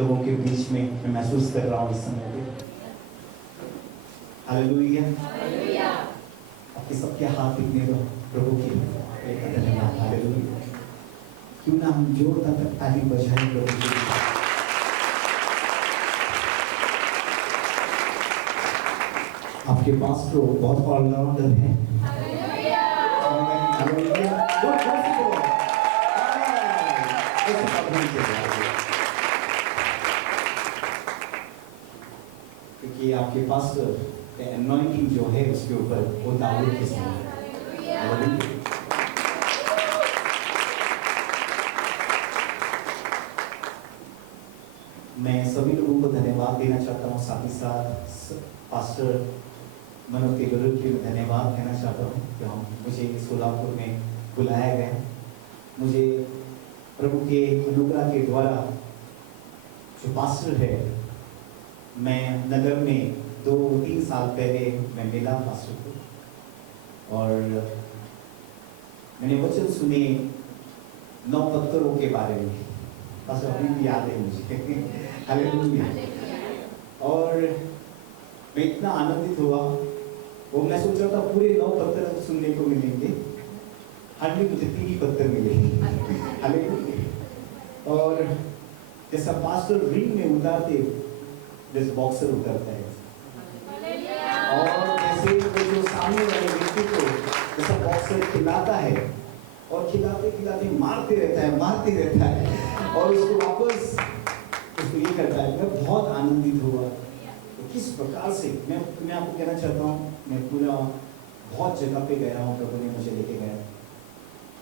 लोगों के बीच में मैं महसूस कर रहा हूँ इस समय पे। हालेलुया। आपके सबके हाथ इतने दो प्रभु की धन्यवाद। हालेलुया। क्यों ना हम जोरदार तक ताली बजाएं प्रभु की। आपके पास तो बहुत ऑलराउंडर है। क्योंकि आपके पास एनॉइंटिंग जो है उसके ऊपर वो दाऊद के समान है। मैं सभी लोगों को धन्यवाद देना चाहता हूँ, साथ ही साथ पास्टर मनोज तिवारी को धन्यवाद देना चाहता हूँ कि मुझे सोलापुर में बुलाया गया। मुझे प्रभु के अनुग्रह के द्वारा जो पास्टर है, मैं नगर में 2-3 साल पहले मैं मिला पास्टर को और मैंने वचन सुने 9 पत्थरों के बारे में। बस अभी भी याद है मुझे। हालेलुया। और मैं इतना आनंदित हुआ, वो मैं सोच रहा था पूरे 9 पत्थर सुनने को मिलेंगे, हार्डली मुझे 3 ही पत्थर मिले। हालेलुया। और जैसा पास्टर रिंग में उतारते जैसे बॉक्सर उतरता है, और जैसे जो सामने वाले व्यक्ति को जैसा बॉक्सर खिलाता है और खिलाते खिलाते मारते रहता है और उसको वापस उसको ये करता है। मैं बहुत आनंदित हुआ तो किस प्रकार से मैं आपको कहना चाहता हूँ, मैं पूरा बहुत जगह पे गया हूँ, प्रभु ने मुझे लेके गया,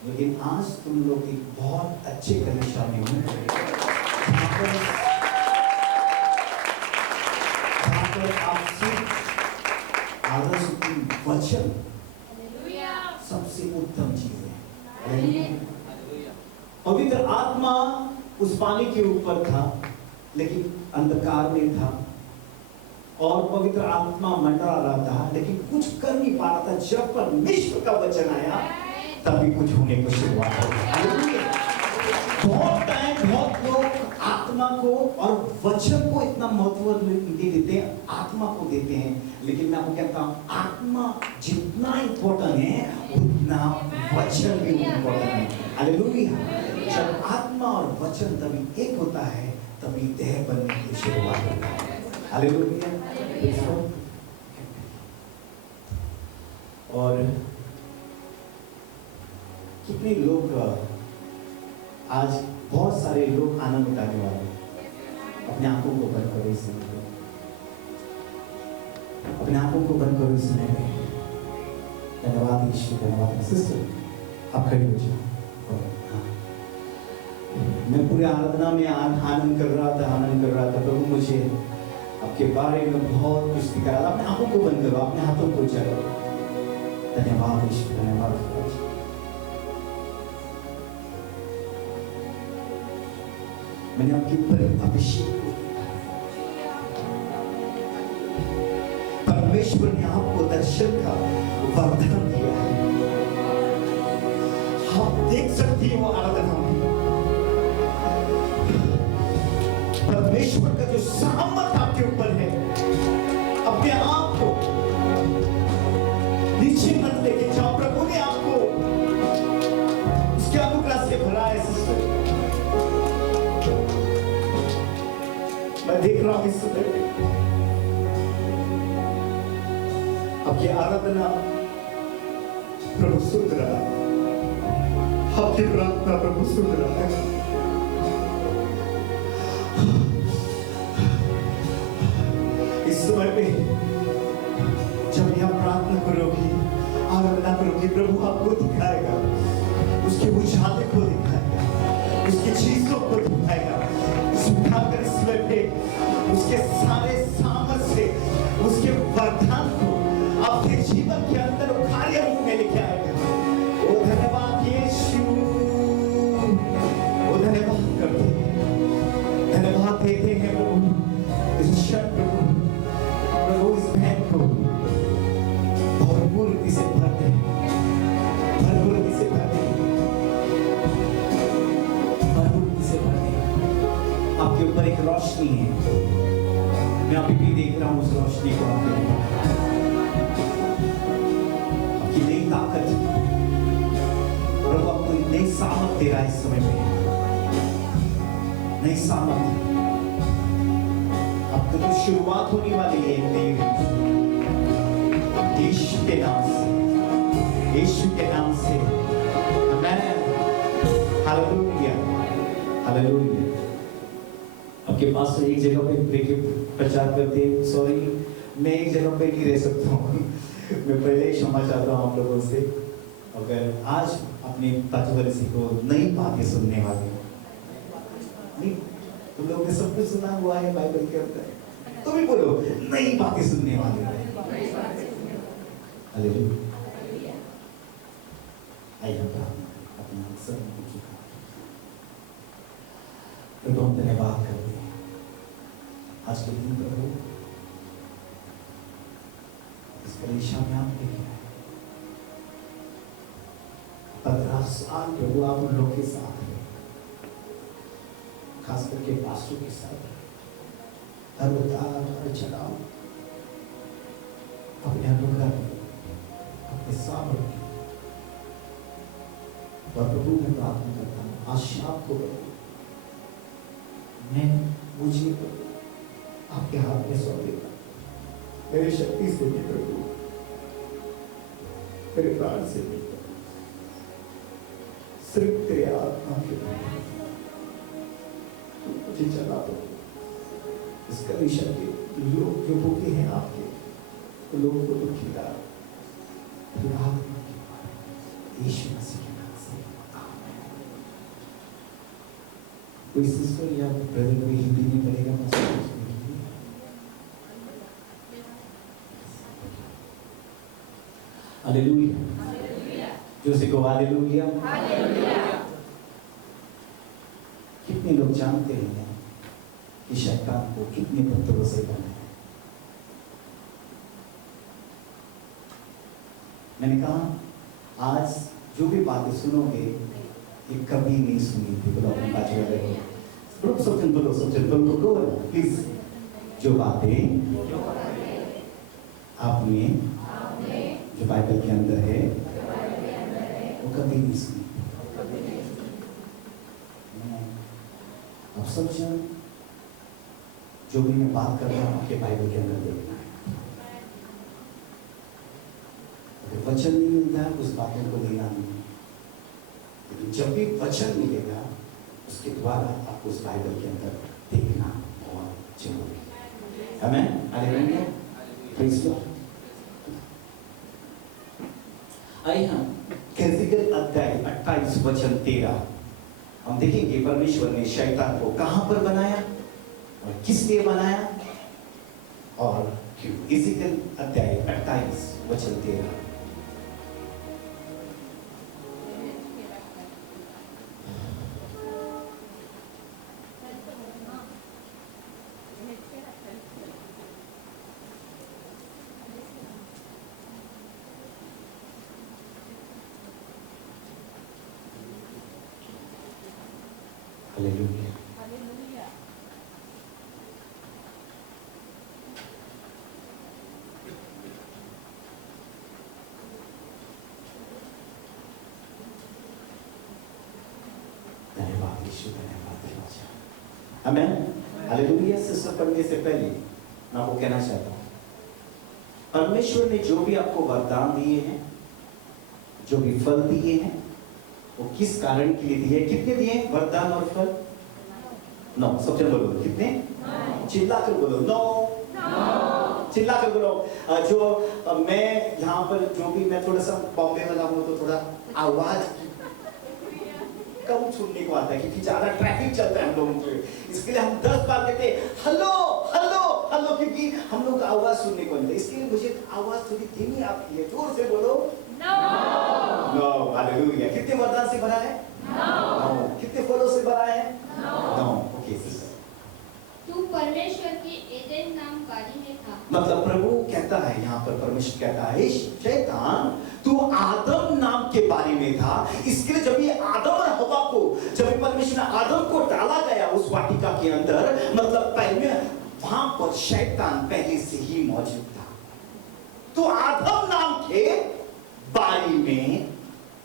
लेकिन आज तुम लोग एक बहुत अच्छे कलीसिया में हो वचन सबसे उत्तम चीज है। पवित्र आत्मा उस पानी के ऊपर था लेकिन अंधकार में था, और पवित्र आत्मा मंडरा रहा था लेकिन कुछ कर नहीं पा रहा था। जब परमेश्वर का वचन आया तभी कुछ होने को शुरुआत हो। बहुत लोग आत्मा को और वचन को इतना महत्व नहीं देते हैं, आत्मा को देते हैं, लेकिन मैं आपको कहता हूँ आत्मा जितना इम्पोर्टेंट है उतना वचन भी इम्पोर्टेंट है। हालेलुया। जब आत्मा और वचन तभी एक होता है तभी देह बनने की शुरुआत होता है। हालेलुया। और कितने लोग आज बहुत सारे लोग आनंद उठाने वाले अपने आंखों को बंद करो इस समय, अपने आंखों को बंद करो इस समय में। धन्यवाद ईश्वर, धन्यवाद। सिस्टर आप खड़ी हो जाओ। मैं पूरे आराधना में आनंद कर रहा था प्रभु मुझे आपके बारे में बहुत कुछ दिखा रहा था। अपने आंखों को बंद करो, अपने हाथों को चलो। धन्यवाद ईश्वर, धन्यवाद। मैंने आपके ऊपर अभिषेक, परमेश्वर ने आपको दर्शन का वरदान दिया है। आप देख सकती हो आराधना में परमेश्वर का जो सामर्थ आपके ऊपर है। अपने आप को नीचे मत लेके जाओ, प्रभु ने आपको उसके अनुग्रह से भरा है। सिस्टर मैं देख रहा हूं इस समय आपकी आराधना प्रभु सुन रहा है, आपकी प्रार्थना प्रभु सुन रहा है। इस समय पे जब यह प्रार्थना करोगी, आराधना करोगी, प्रभु आपको दिखाएगा, उसके उजाले को दिखाएगा, उसकी चीजों को दिखाएगा। उठाकर इस समय पे उसके सारे सामर्थ्य से उसके वरदान को आपके जीवन के अंदर कार्य रूप में लेके आएगा। ओ धन्यवाद यीशु, ओ धन्यवाद करते, धन्यवाद एक रोशनी है, मैं अभी भी देख रहा हूं उस रोशनी को आपके ऊपर। आपकी नई ताकत, प्रभु आपको नई सामर्थ दे रहा है इस समय में, नई सामर्थ। अब तो शुरुआत होने वाली है एक नई यीशु के नाम से, यीशु के नाम से। आमेन, हालेलुया, हालेलुया। आपके पास तो एक जगह पे देखिए प्रचार करते, सॉरी मैं एक जगह पे नहीं रह सकता हूँ मैं पहले ही क्षमा चाहता हूँ आप लोगों से। अगर आज अपने ताजवरसी को नई बातें सुनने वाले हो, नहीं तुम लोग ने सब कुछ सुना हुआ है बाइबल के अंदर, तुम भी बोलो नई बातें सुनने वाले हो। हालेलुया। आइए हम अपना सब कुछ प्रभु हम धन्यवाद करते हैं आज के दिन प्रभु, इस परीक्षा में आप लेके आए 15 साल प्रभु आप उन लोग के साथ हैं, खास करके पास्टर के साथ हर उतार हर चढ़ाव अपने अनुग्रह अपने सामर्थ्य और प्रभु मैं प्रार्थना करता हूँ आज शाम को प्रभु मैं मुझे आपके हाथ में सौंप देता, मेरी शक्ति से भी प्रभु, मेरे प्राण से भी सिर्फ तेरे आत्मा के मुझे चला दो। इस कलीसिया के लोग जो भूखे हैं आपके, तो लोगों को तो खिला यीशु मसीह के नाम से आमीन। कोई सिस्टर या ब्रदर को हिंदी में पढ़ेगा मसीह हालेलुया, जो से को हालेलुया। कितने लोग जानते हैं कि शैतान को कितने पत्थरों से बनाया? मैंने कहा आज जो भी बातें सुनोगे ये कभी नहीं सुनी थी। बोलो अपनी बात बोलो, सोचन बोलो प्लीज। जो बातें आपने जो बाइबल के अंदर है वो कभी नहीं सुनी। अब सब जन जो भी मैं बात कर रहा हूँ आपके बाइबल के अंदर देखना है। अगर वचन नहीं मिलता है उस बातों को लेना नहीं, लेकिन जब भी वचन मिलेगा उसके द्वारा आपको उस बाइबल के अंदर देखना बहुत जरूरी है। आमीन, हालेलुया, प्रेज़ गॉड। आइए हम हेज़ेकियेल अध्याय 28 वचन 13 हम देखेंगे परमेश्वर ने शैतान को कहां पर बनाया और किस लिए बनाया और क्यों। हेज़ेकियेल अध्याय 28 वचन 13। Hallelujah, hallelujah. धन्यवाद यीशु, धन्यवाद राजा। आमीन, हालेलुया। सिस्टर पढ़ने से पहले मैं आपको कहना चाहता हूँ परमेश्वर ने जो भी आपको वरदान दिए हैं, जो भी फल दिए हैं, वो किस कारण के लिए दिए? कितने दिए वरदान और फल? 9। सब जन बोलो कितने? चिल्ला कर बोलो 9। चिल्ला कर बोलो। जो मैं यहाँ पर जो भी मैं थोड़ा सा बॉम्बे वाला हूँ तो थोड़ा आवाज कम सुनने को आता है क्योंकि ज्यादा ट्रैफिक चलता है हम लोगों पे, इसके लिए हम 10 बार कहते हैं हेलो हेलो हेलो, क्योंकि हम लोग आवाज सुनने को मिलता है। इसके लिए मुझे आवाज थोड़ी धीमी आती है, जोर से बोलो नो। हालेलुया। कितने वरदान से भरा है? 9। कितने फलों से भरा है? 9। Okay sister. तू परमेश्वर की एदेन नाम बारी में था। मतलब प्रभु कहता है यहाँ पर, परमेश्वर कहता है शैतान तू आदम नाम के बारे में था। इसके लिए जब ये आदम और हवा को, जब परमेश्वर ने आदम को डाला गया उस वाटिका के अंदर, मतलब और शैतान पहले से ही मौजूद था। तो आदम नाम के बारी में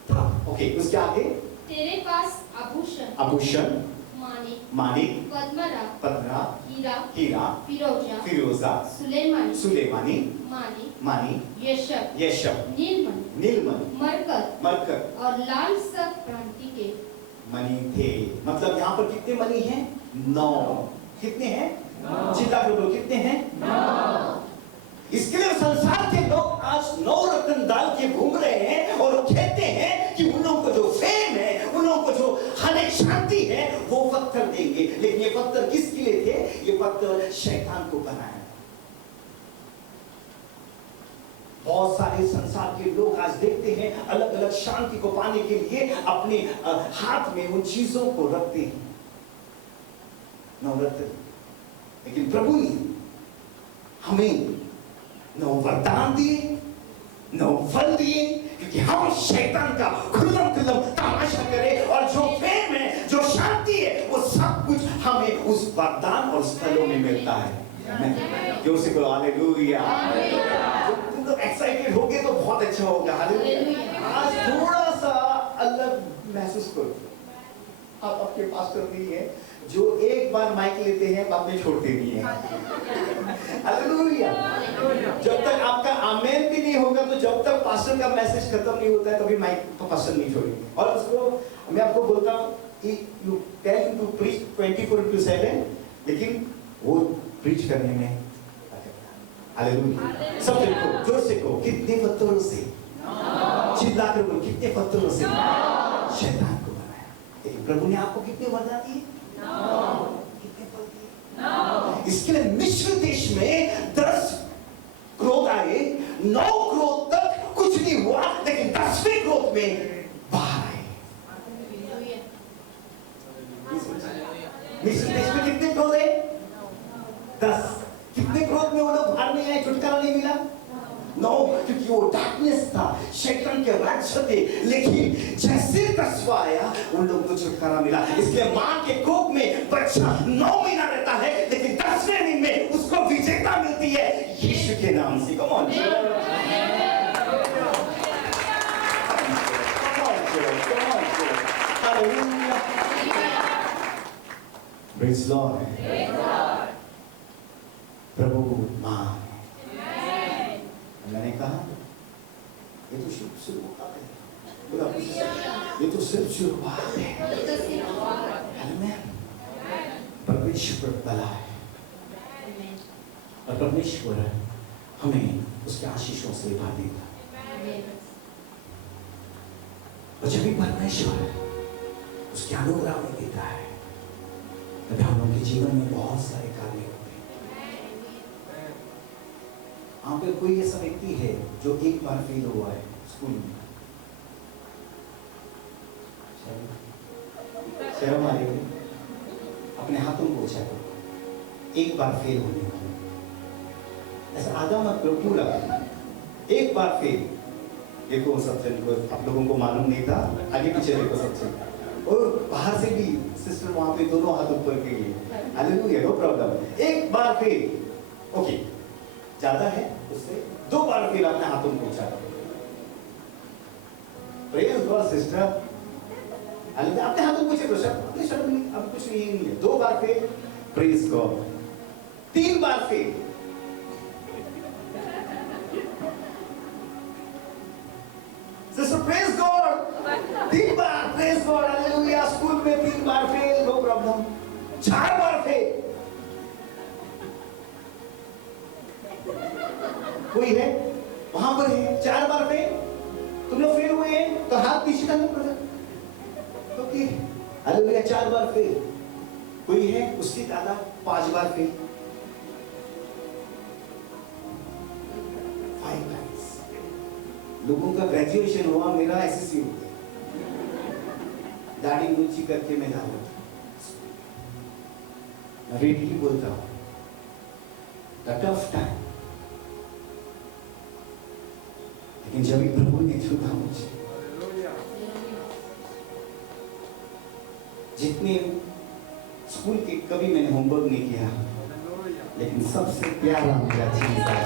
था। ओके, उसके आगे तेरे पास आभूषण, आभूषण, मानिक, पद्मरा, हीरा, फिरोजा, सुलेमानी, मानी, यशब, नीलमणि, मरकत और लाल सब क्रांति के मणि थे। मतलब यहाँ पर कितने मणि हैं? 9। कितने हैं? 9। चिल्ला के बोलो, कितने हैं? 9। इसके लिए संसार के लोग आज 9 रत्न डाल के घूम रहे हैं और कहते हैं कि उन लोगों को जो फेम है, उन लोगों को जो अनेक शांति है, वो पत्थर देंगे। लेकिन ये पत्थर किसके लिए थे? ये पत्थर शैतान को बनाया। बहुत सारे संसार के लोग आज देखते हैं अलग अलग शांति को पाने के लिए अपने हाथ में उन चीजों को रखते हैं, नवरत्न। लेकिन प्रभु ने हमें नौ वरदान दिए, नौ फल दिए, क्योंकि हम शैतान का खुल्लम तमाशा करें और जो प्रेम है, जो शांति है, वो सब कुछ हमें उस वरदान और उस फलों में मिलता है। जोर से बोलो हालेलुया। तुम तो एक्साइटेड होगे तो बहुत अच्छा होगा। हालेलुया। आज थोड़ा सा अलग महसूस करो। आप आपके पास्टर नहीं है जो एक बार माइक लेते हैं बाद में छोड़ते नहीं है। हालेलुया। जब तक आपका आमेन भी नहीं होगा, तो जब तक पास्टर का मैसेज खत्म नहीं होता है, कभी माइक तो पास्टर नहीं छोड़ेंगे। और उसको मैं आपको बोलता हूँ कि you tell him to preach 24/7, लेकिन वो प्रीच करने में हालेलुया। सब देखो, जोर से कहो, कितने पत्थरों से, चिल्ला कर बोलो, कितने पत्थरों से शैतान को बनाया। लेकिन प्रभु ने आपको कितने वरदान दिए? कितने फल दिए? इसके लिए मिस्र देश में 10 क्रोध आए, 9 क्रोध तक कुछ नहीं हुआ, लेकिन 10वें क्रोध में बाहर आए। मिस्र देश में कितने क्रोध है? 10। कितने क्रोध में वो लोग बाहर नहीं आए? छुटकारा नहीं मिला? 9, क्योंकि वो डार्कनेस था, शैतान के राज्य थे। लेकिन जैसे 10वां आया, उन लोगों को छुटकारा मिला। इसलिए मां के कोख में बच्चा 9 महीना रहता है, लेकिन 10वें दिन में उसको विजेता मिलती है यीशु के नाम से। Come on, hallelujah, praise lord. प्रभु मां, मैंने कहा ये तो शुरुआत है, ये तो सिर्फ शुरुआत है। परमेश्वर भला है और परमेश्वर हमें उसके आशीषों से भर देगा। और जब भी परमेश्वर उसके अनुग्रह में देता है, तब हम लोगों के जीवन में बहुत सारे कार्य होते हैं। यहाँ पे कोई ऐसा व्यक्ति है जो एक बार फेल हुआ है स्कूल में? शर्म आ रही है? अपने हाथों को ऊंचा करो। एक बार फेल होने वाला, ऐसा आधा मत करो, पूरा एक बार फेल। देखो सब्जेक्ट को आप लोगों को मालूम नहीं था, आगे पीछे देखो सब्जेक्ट, और बाहर से भी सिस्टर वहां पे दोनों हाथ ऊपर के लिए। Hallelujah, no problem. एक बार फेल, ओके, ज्यादा है उससे 2 बार फेल अपने हाथों को ऊंचा करो। प्रेज़ गॉड सिस्टर, अपने हाथों को ऊंचे करो, अपने शर्म नहीं, अब कुछ नहीं है। 2 बार फेल, प्रेज़ गॉड। 3 बार फेल, सिस्टर प्रेज़ गॉड। 3 बार, प्रेज़ गॉड, हालेलुया। स्कूल में 3 बार फेल, नो प्रॉब्लम। 4 बार फेल, कोई है वहां पर है? 4 बार फेल, तुम लोग फेल हुए हैं तो हाथ पीछे करना पड़ेगा, क्योंकि हालेलुया 4 बार फेल। कोई है उसकी दादा 5 बार फेल, 5 टाइम्स। लोगों का ग्रेजुएशन हुआ, मेरा एसएससी हो गया। दाढ़ी ऊंची करके मैं जा रहा था, रेडली बोलता हूं, द टफ टाइम। लेकिन जब प्रभु ने छुआ मुझे, जितने स्कूल के कभी मैंने होमवर्क नहीं किया, लेकिन सबसे प्यारा मेरा चीज है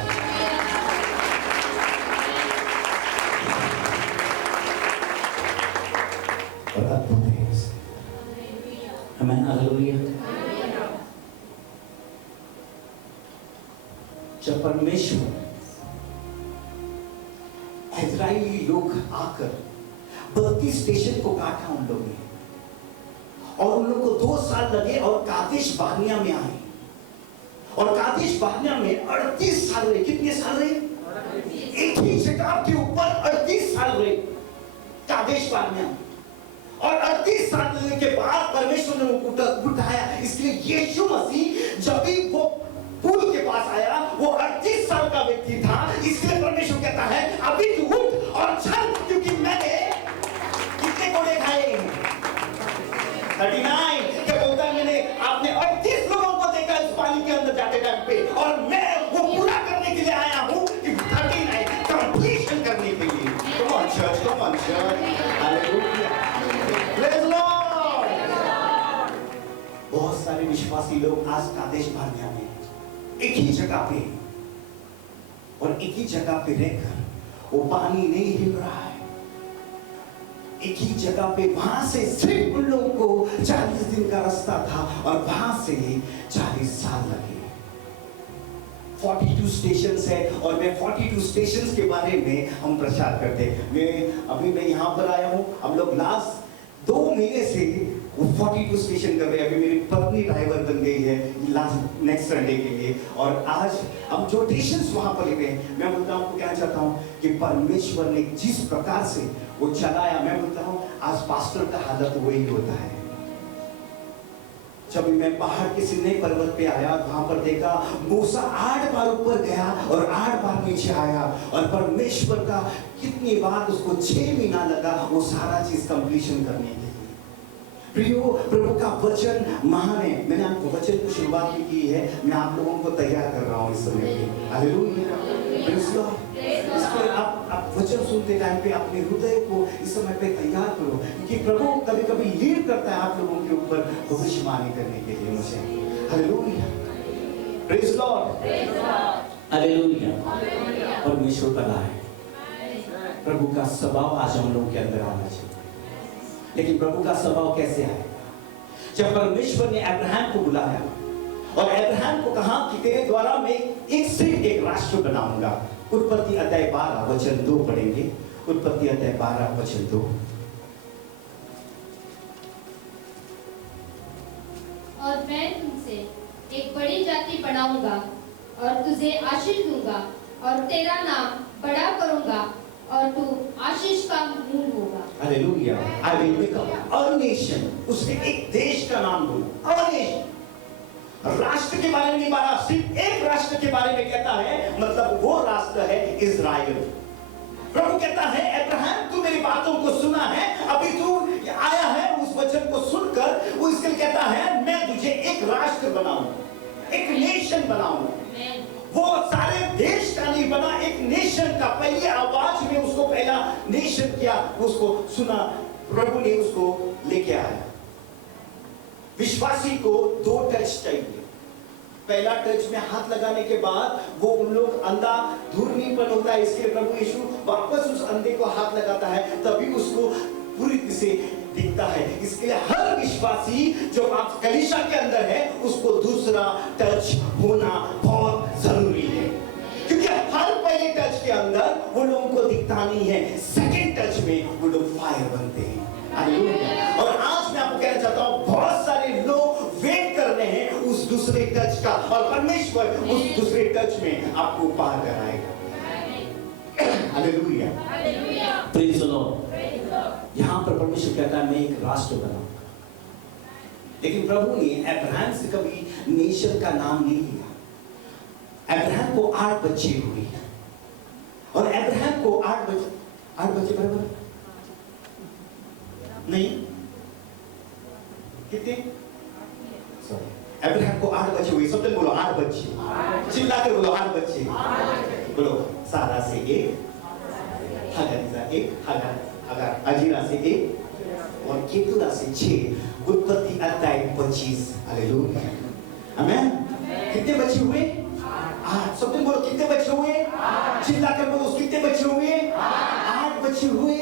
और अद्भुत है उसे। आमीन, हालेलुया। जब परमेश्वर इजरायली लोग आकर 32 स्टेशन को काटा उन लोगों ने, और उन लोगों को 2 साल लगे और कादेश बार्निया में आए, और कादेश बार्निया में 38 साल रहे। कितने साल रहे? एक ही जगह के ऊपर 38 साल रहे कादेश बार्निया, और 38 साल रहने के बाद परमेश्वर ने उनको उठाया। इसलिए यीशु मसीह जब भी वो पुल के पास आया, वो 38 साल का व्यक्ति था। इसलिए परमेश्वर कहता है अभी तू उठ और चल, क्योंकि मैंने कितने कोड़े खाए हैं? 39। क्या बोलता है? मैंने आपने 38 लोगों को देखा इस पानी के अंदर जाते टाइम पे, और मैं वो पूरा करने के लिए आया हूँ कि 39 कंप्लीशन करने के लिए। Come on church, come on church, hallelujah, praise Lord. बहुत सारे विश्वासी लोग आज कादेश बार्निया में एक ही जगह पे, और एक ही जगह पे रहकर वो पानी नहीं हिल रहा है। एक ही जगह पे, वहां से सिर्फ उन लोगों को 40 दिन का रास्ता था, और वहां से 40 साल लगे। 42 स्टेशंस है, और मैं 42 स्टेशंस के बारे में हम प्रचार करते हैं। मैं यहाँ पर आया हूँ। हम लोग लास्ट 2 महीने से वो 42 स्टेशन कर रहे हैं। अभी मेरी पत्नी ड्राइवर बन गई है नेक्स्ट संडे के लिए, और आज हम जो स्टेशंस वहां पर ले हैं, मैं बोलता हूँ, आपको कहना चाहता हूँ कि परमेश्वर ने जिस प्रकार से वो चलाया, मैं बोलता हूँ आज पास्टर का हालत वही होता है। जब मैं पहाड़ के सिन्ने पर्वत पे आया, वहां पर देखा मूसा 8 बार ऊपर गया और 8 बार नीचे आया, और परमेश्वर का कितनी बार उसको 6 महीना लगा वो सारा चीज कंप्लीशन करने के लिए। प्रियो, प्रभु का वचन महान है। मैंने आपको वचन की शुरुआत भी की है, मैं आप लोगों को तैयार कर रहा हूँ इस समय पे। Hallelujah, praise Lord. इसलिए आप वचन सुनते टाइम पे अपने हृदय को इस समय पे तैयार करो, क्योंकि प्रभु कभी कभी लीड करता है आप लोगों के ऊपर भविष्यवाणी करने के लिए मुझे। Hallelujah, praise Lord, hallelujah. परमेश्वर भला है, प्रभु का स्वभाव आज हम लोगों के अंदर आना चाहिए। लेकिन प्रभु का स्वभाव कैसे आएगा? जब परमेश्वर ने अब्राहम को बुलाया और अब्राहम को कहा कि तेरे द्वारा मैं एक से एक राष्ट्र बनाऊंगा। उत्पत्ति अध्याय 12 वचन 2 पढ़ेंगे। उत्पत्ति अध्याय 12 वचन 2। और मैं तुमसे एक बड़ी जाति बनाऊंगा और तुझे आशीष दूंगा, और तेरा नाम बड़ा करूंगा, और तू आशीष का मूल होगा। Hallelujah. I will become a nation। उसने एक देश का नाम बोला, a nation। राष्ट्र के बारे में नहीं बात, सिर्फ एक राष्ट्र के बारे में कहता है, मतलब वो राष्ट्र है इज़राइल। प्रभु कहता है अब्राहम, तू मेरी बातों को सुना है, अभी तू आया है उस वचन को सुनकर, वो इसके लिए कहता है मैं तुझे एक राष्ट्र बनाऊं, एक नेशन बनाऊं। वो सारे देश का नहीं बना, एक नेशन का। पहले आवाज में उसको पहला नेशन किया, उसको सुना, प्रभु ने उसको लेके आया। विश्वासी को 2 टच चाहिए। पहला टच में हाथ लगाने के बाद वो उन लोग अंधा दूर नहीं पर होता है, इसलिए प्रभु यीशु वापस उस अंधे को हाथ लगाता है, तभी उसको पूरी तरह से दिखता है। इसके लिए हर विश्वासी जो आप कलीसिया के अंदर है, उसको दूसरा टच होना बहुत जरूरी है, क्योंकि हर पहले टच के अंदर वो लोगों को दिखता नहीं है, सेकंड टच में वो लोग फायर बनते हैं। हालेलुया। और आज मैं आपको कहना चाहता हूँ, बहुत सारे लोग वेट कर रहे हैं उस दूसरे टच का, और परमेश्वर उस दूसरे टच में आपको पार कराएगा। Hallelujah, praise the Lord. यहाँ पर परमेश्वर कहता है मैं एक राष्ट्र बनाऊंगा, लेकिन प्रभु ने अब्राहम से कभी नेशन का नाम नहीं लिया। अब्राहम को 8 बच्चे हुए, और अब्राहम को 8 बच्चे बराबर नहीं, कितने? सॉरी, अब्राहम को 8 बच्चे हुए। सबसे बोलो 8 बच्चे, चिल्लाकर बोलो 8 बच्चे। बोलो, सारा से 1, हगर 1, अजीरा से 1, और केतुरा से 6। उत्पत्ति अध्याय 25। हालेलुया, आमेन। कितने बच्चे हुए? 8। सबने बोलो कितने बच्चे हुए? चिल्ला कर बोलो कितने बच्चे हुए? 8 बच्चे हुए।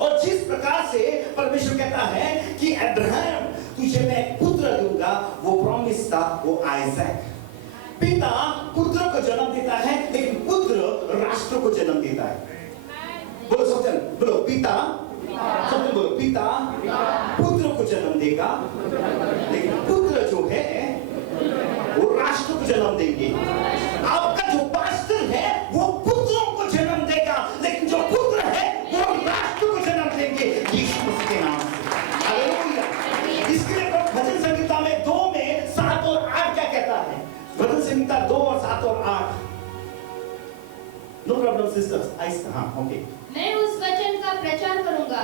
और जिस प्रकार से परमेश्वर कहता है कि अब्राहम तुझे मैं एक पुत्र दूंगा, वो प्रॉमिस था, वो आइजैक। पिता पुत्र को जन्म देता है, लेकिन पुत्र राष्ट्र को जन्म देता है। बोलो सबसे बोलो पिता, सबसे बोलो पिता पुत्र को जन्म देगा, लेकिन पुत्र जो है वो राष्ट्र को जन्म देंगे। आपका जो पास्टर है वो पुत्रों को जन्म देगा, लेकिन जो पुत्र है वो राष्ट्र को जन्म देंगे यीशु मसीह के नाम से। हालेलुया। इसके लिए भजन संहिता में 2 में 7 और 8 क्या कहता है? भजन संहिता 2 और 7 और 8। नो प्रॉब्लम सिस्टर्स, आइए। हाँ ओके। मैं उस वचन का प्रचार करूंगा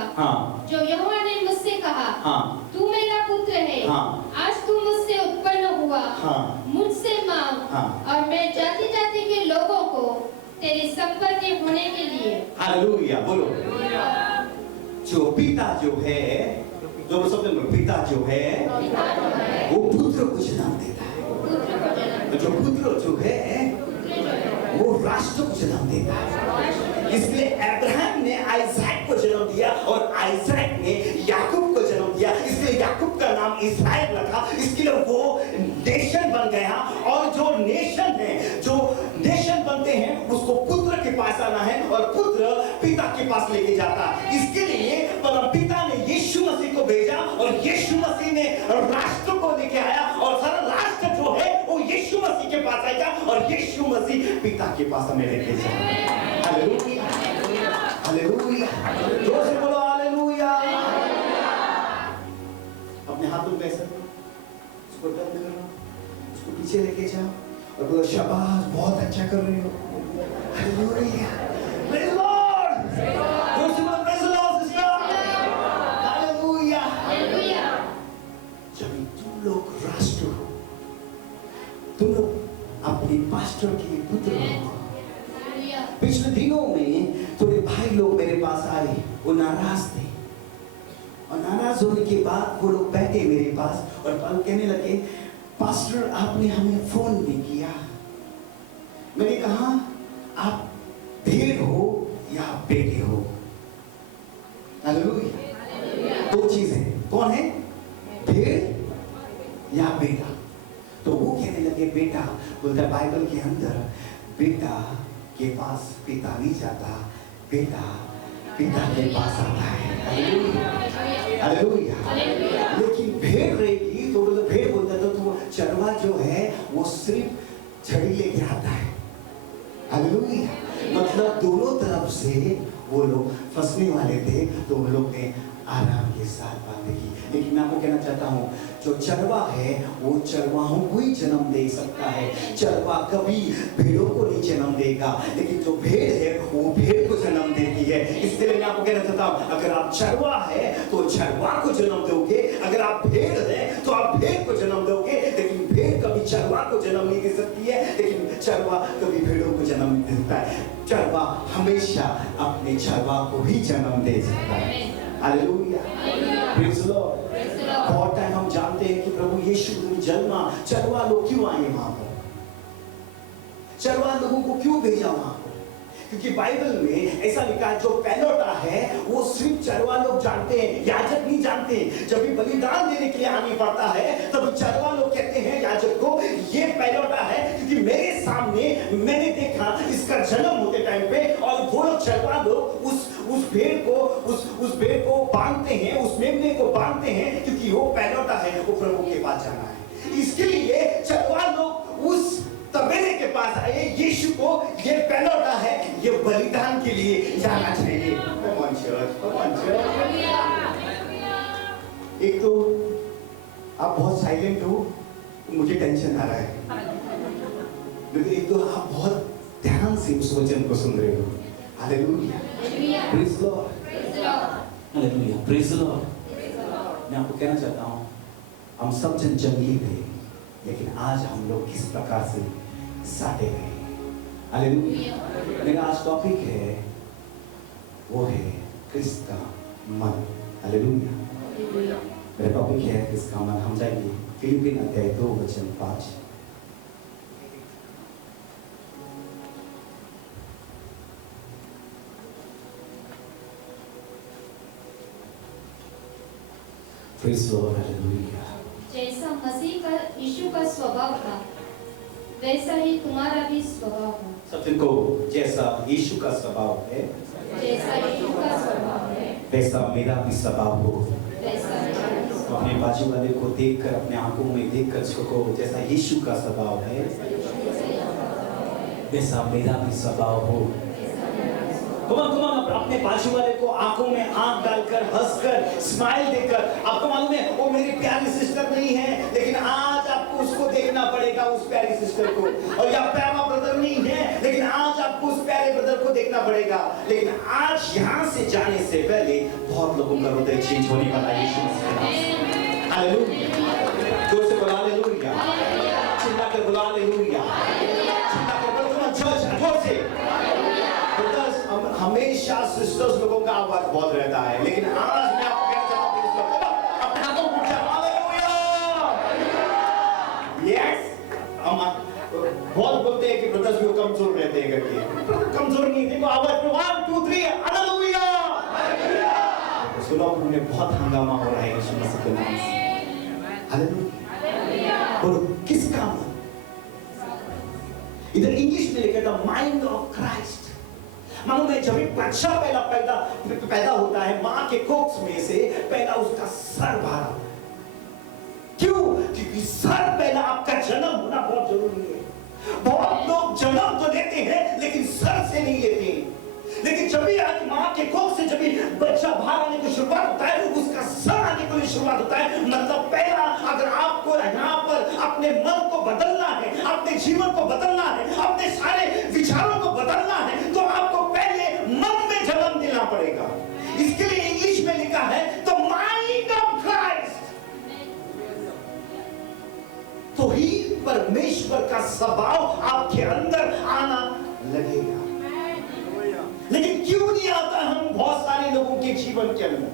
जो यहोवा ने मुझसे कहा, तू मेरा पुत्र है, आज तू मुझसे उत्पन्न हुआ, मुझसे मांग और मैं जाति जाति के लोगों को तेरी संपत्ति होने के लिए। हालेलुया। बोलो जो पिता जो है, जो सबसे पिता जो है वो पुत्र को जन्म देता है, जो पुत्र जो है वो राष्ट्र को जन्म देता है। इसलिए अब्राहम ने आइजैक को जन्म दिया और आइजैक ने याकूब को जन्म दिया, इसलिए याकूब का नाम इस्राएल रखा। इसके लिए वो नेशन बन गया। और जो नेशन है, जो नेशन बनते हैं, उसको पुत्र के पास आना है और पुत्र पिता के पास लेके जाता। इसके लिए परम पिता ने यीशु मसीह को भेजा और यीशु मसीह ने राष्ट्र को लेके आया और सारा राष्ट्र जो है वो यीशु मसीह के पास आएगा और यीशु मसीह पिता के पास हमें लेके जाएगा। Hallelujah, hallelujah. जोर से बोलो हालेलुया। अपने हाथों में ऐसा करो, उसको टर्न करो, उसको पीछे लेके जाओ और बोलो शाबाश, बहुत अच्छा कर रही हो। Hallelujah, praise Lord. जोर से बोलो praise lord sister. Hallelujah, hallelujah. जब तुम लोग राष्ट्र हो, तुम लोग अपने पास्टर के पुत्र हो। पिछले दिनों में थोड़े भाई लोग मेरे पास आए, वो नाराज थे और नाराज होने के बाद वो लोग बैठे मेरे पास और कहने लगे, पास्टर आपने हमें फोन नहीं किया। मैंने कहा आप भेड़ हो या बेटे हो? हालेलुया। 2 चीजें, कौन है? भेड़ या बेटा। तो वो कहने लगे बेटा, बोलता बाइबल के अंदर बेटा के पास पिता नहीं जाता, बेटा पिता के पास आता है। Hallelujah, hallelujah. लेकिन भेड़ रहेगी तो भेड़ बोलता था तो चरवा जो है वो सिर्फ छड़ी लेके आता है। हालेलुया। मतलब दोनों तरफ से वो लोग फंसने वाले थे, तो वो लोग ने आराम के साथ बातें की। लेकिन मैं आपको कहना चाहता हूँ, जो चरवा है वो चरवाहों को ही जन्म दे सकता है। चरवा कभी भेड़ों को नहीं जन्म देगा, लेकिन जो भेड़ है वो भेड़ को जन्म देती है। इसलिए मैं आपको कहना चाहता हूँ, अगर आप चरवा है तो चरवा को जन्म दोगे, अगर आप भेड़ है तो आप भेड़ को जन्म दोगे। लेकिन भेड़ कभी चरवा को जन्म नहीं दे सकती है, लेकिन चरवा कभी भेड़ों को जन्म दे सकता है। चरवा हमेशा अपने चरवा को ही जन्म दे सकता है। Hallelujah, praise Lord. बहुत टाइम हम जानते हैं कि प्रभु यीशु जन्मा, चरवा लोग क्यों आए वहां पर? चरवा लोगों को क्यों भेजा वहां पर? क्योंकि बाइबल में ऐसा लिखा है, जो पैलोटा है वो सिर्फ चरवा लोग जानते हैं, याजक नहीं जानते। जब भी बलिदान देने के लिए आनी पड़ता है तब चरवा लोग कहते हैं याजक को, ये पैलोटा है क्योंकि मेरे सामने मैंने देखा इसका जन्म होते टाइम पे। और वो लोग चरवा लोग उस भेड़ को बांधते हैं, उस मेमने को बांधते हैं, क्योंकि वो पैलोटा है, वो प्रभु के पास जाना है। इसके लिए चरवा लोग उस तबेले के पास आए, यीशु को ये पैलोटा है, ये बलिदान के लिए जाना चाहिए। Come on church, come on church। एक तो आप बहुत साइलेंट हो, मुझे टेंशन आ रहा है, लेकिन एक तो आप बहुत ध्यान से उस वचन को सुन रहे हो। Hallelujah, praise Lord, hallelujah, praise Lord. मैं आपको कहना चाहता हूँ, हम सब जन जंगली थे, लेकिन आज हम लोग किस प्रकार से साटे गए। हालेलुया। मेरा आज टॉपिक है, वो है क्रिस्त का मन। हालेलुया। मेरा टॉपिक है क्रिस्त का मन। हम जाएंगे फिलिपिन अध्याय 2 वचन 5। Praise the Lord, hallelujah. जैसा मसीह का यीशु का स्वभाव था वैसा ही तुम्हारा भी स्वभाव हो। सब जिनको जैसा यीशु का स्वभाव है जैसा यीशु का स्वभाव है वैसा मेरा भी स्वभाव हो। वैसा मेरा भी तो स्वभाव अपने बाजू वाले को देखकर अपने आंखों में देखकर उसको जैसा यीशु का स्वभाव है वैसा मेरा भी स्वभाव हो। कमान अपने बाजू वाले को आंखों में आंख डालकर हंसकर स्माइल देकर, आपको मालूम है वो मेरी प्यारी सिस्टर नहीं है लेकिन आज आपको उसको देखना पड़ेगा उस प्यारी सिस्टर को, और या प्यारा ब्रदर नहीं है लेकिन आज आपको उस प्यारे ब्रदर को देखना पड़ेगा। लेकिन आज यहाँ से जाने से पहले बहुत लोगों का हृदय चेंज होने वाला है यीशु मसीह के नाम से। हालेलुया, जोर से बोला हालेलुया, चिल्ला कर बोला हालेलुया, चिल्ला कर बोलो चर्च जोर से। हमेशा सिस्टर्स लोगों का आवाज बहुत रहता है लेकिन आज मैं आपको कहना चाहता हूं अपने हाथों को उठा हालेलुया। यस, हम बहुत बोलते हैं कि ब्रदर्स भी कमजोर रहते हैं करके, कमजोर नहीं, देखो आवाज में 1 2 3 हालेलुया। सोलापुर में बहुत हंगामा हो रहा है यीशु मसीह के नाम से। हालेलुया, बोलो किसका मन? इधर इंग्लिश में लिखा था माइंड ऑफ क्राइस्ट। मालूम है जब एक बच्चा पैदा होता है माँ के कोख में से पहला उसका सर बाहर आता है। क्यों? क्योंकि सर पहला आपका जन्म होना बहुत जरूरी है। बहुत लोग जन्म तो लेते हैं लेकिन सर से नहीं लेते हैं। लेकिन जब भी आज माँ के कोख से जब भी बच्चा बाहर आने की शुरुआत होता है उसका सर आने की शुरुआत होता है। मतलब पहला अगर आपको यहाँ पर अपने मन को बदलना है, अपने जीवन को बदलना है, अपने सारे विचारों को बदलना है तो आपको पहले मन में जन्म देना पड़ेगा। इसके लिए इंग्लिश में लिखा है तो माइंड ऑफ क्राइस्ट, तो ही परमेश्वर का स्वभाव आपके अंदर आना लगेगा। लेकिन क्यों नहीं आता हम बहुत सारे लोगों के जीवन के अंदर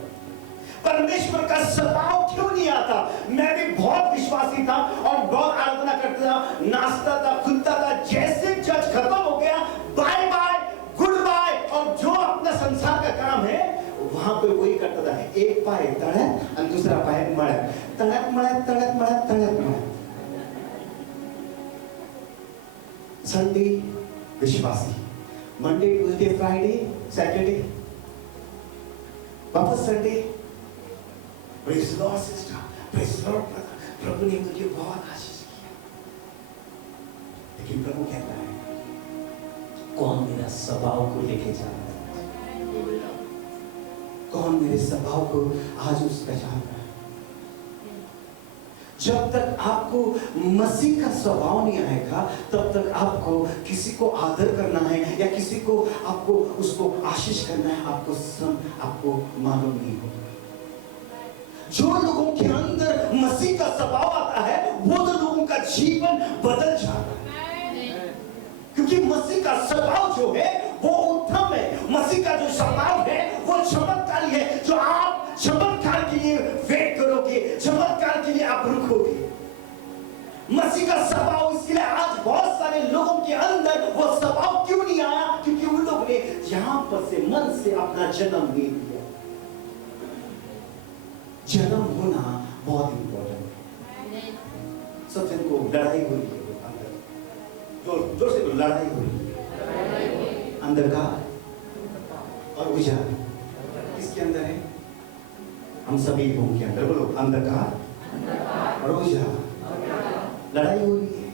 परमेश्वर का स्वभाव क्यों नहीं आता? मैं भी बहुत विश्वासी था और बहुत आराधना करता था, नाचता था, खुलता था, जैसे चर्च खत्म हो गया बाय बाय गुड बाय, और जो अपना संसार का काम है वहां पे वही करता था। एक पाय तड़क और दूसरा पाय मड़क, तड़क मड़क तड़क मड़क तड़क मड़क। संडे विश्वासी, मंडे ट्यूसडे फ्राइडे सैटरडे वापस Sunday. Praise lord sister, praise lord brother, प्रभु ने मुझे बहुत आशीष किया। लेकिन प्रभु कहता है कौन मेरा स्वभाव को लेके जा रहा है, कौन मेरे स्वभाव को आज उस पहचान रहा है। जब तक आपको मसीह का स्वभाव नहीं आएगा तब तक आपको किसी को आदर करना है या किसी को आपको उसको आशीष करना है आपको मालूम नहीं होगा। जो लोगों के अंदर मसीह का स्वभाव आता है वो तो लोगों का जीवन बदल जाता है, क्योंकि मसीह का स्वभाव जो है वो उत्तम है। मसीह का जो स्वभाव है वो चमत्कारी है। जो आप चमत्कार के लिए वेट करोगे, चमत्कार के लिए आप रुकोगे। मसीह का स्वभाव, इसके लिए आज बहुत सारे लोगों के अंदर वो स्वभाव क्यों नहीं आया? क्योंकि उन लोगों ने यहां पर से मन से अपना जन्म ले लिया। जन्म होना बहुत इंपॉर्टेंट है। सब जन को लड़ाई हो रही है अंदर, जोर से लड़ाई हो रही है। अंधकार और उजाला किसके अंदर है? हम सभी लोगों के अंदर। बोलो अंधकार और उजाला, लड़ाई हो रही है।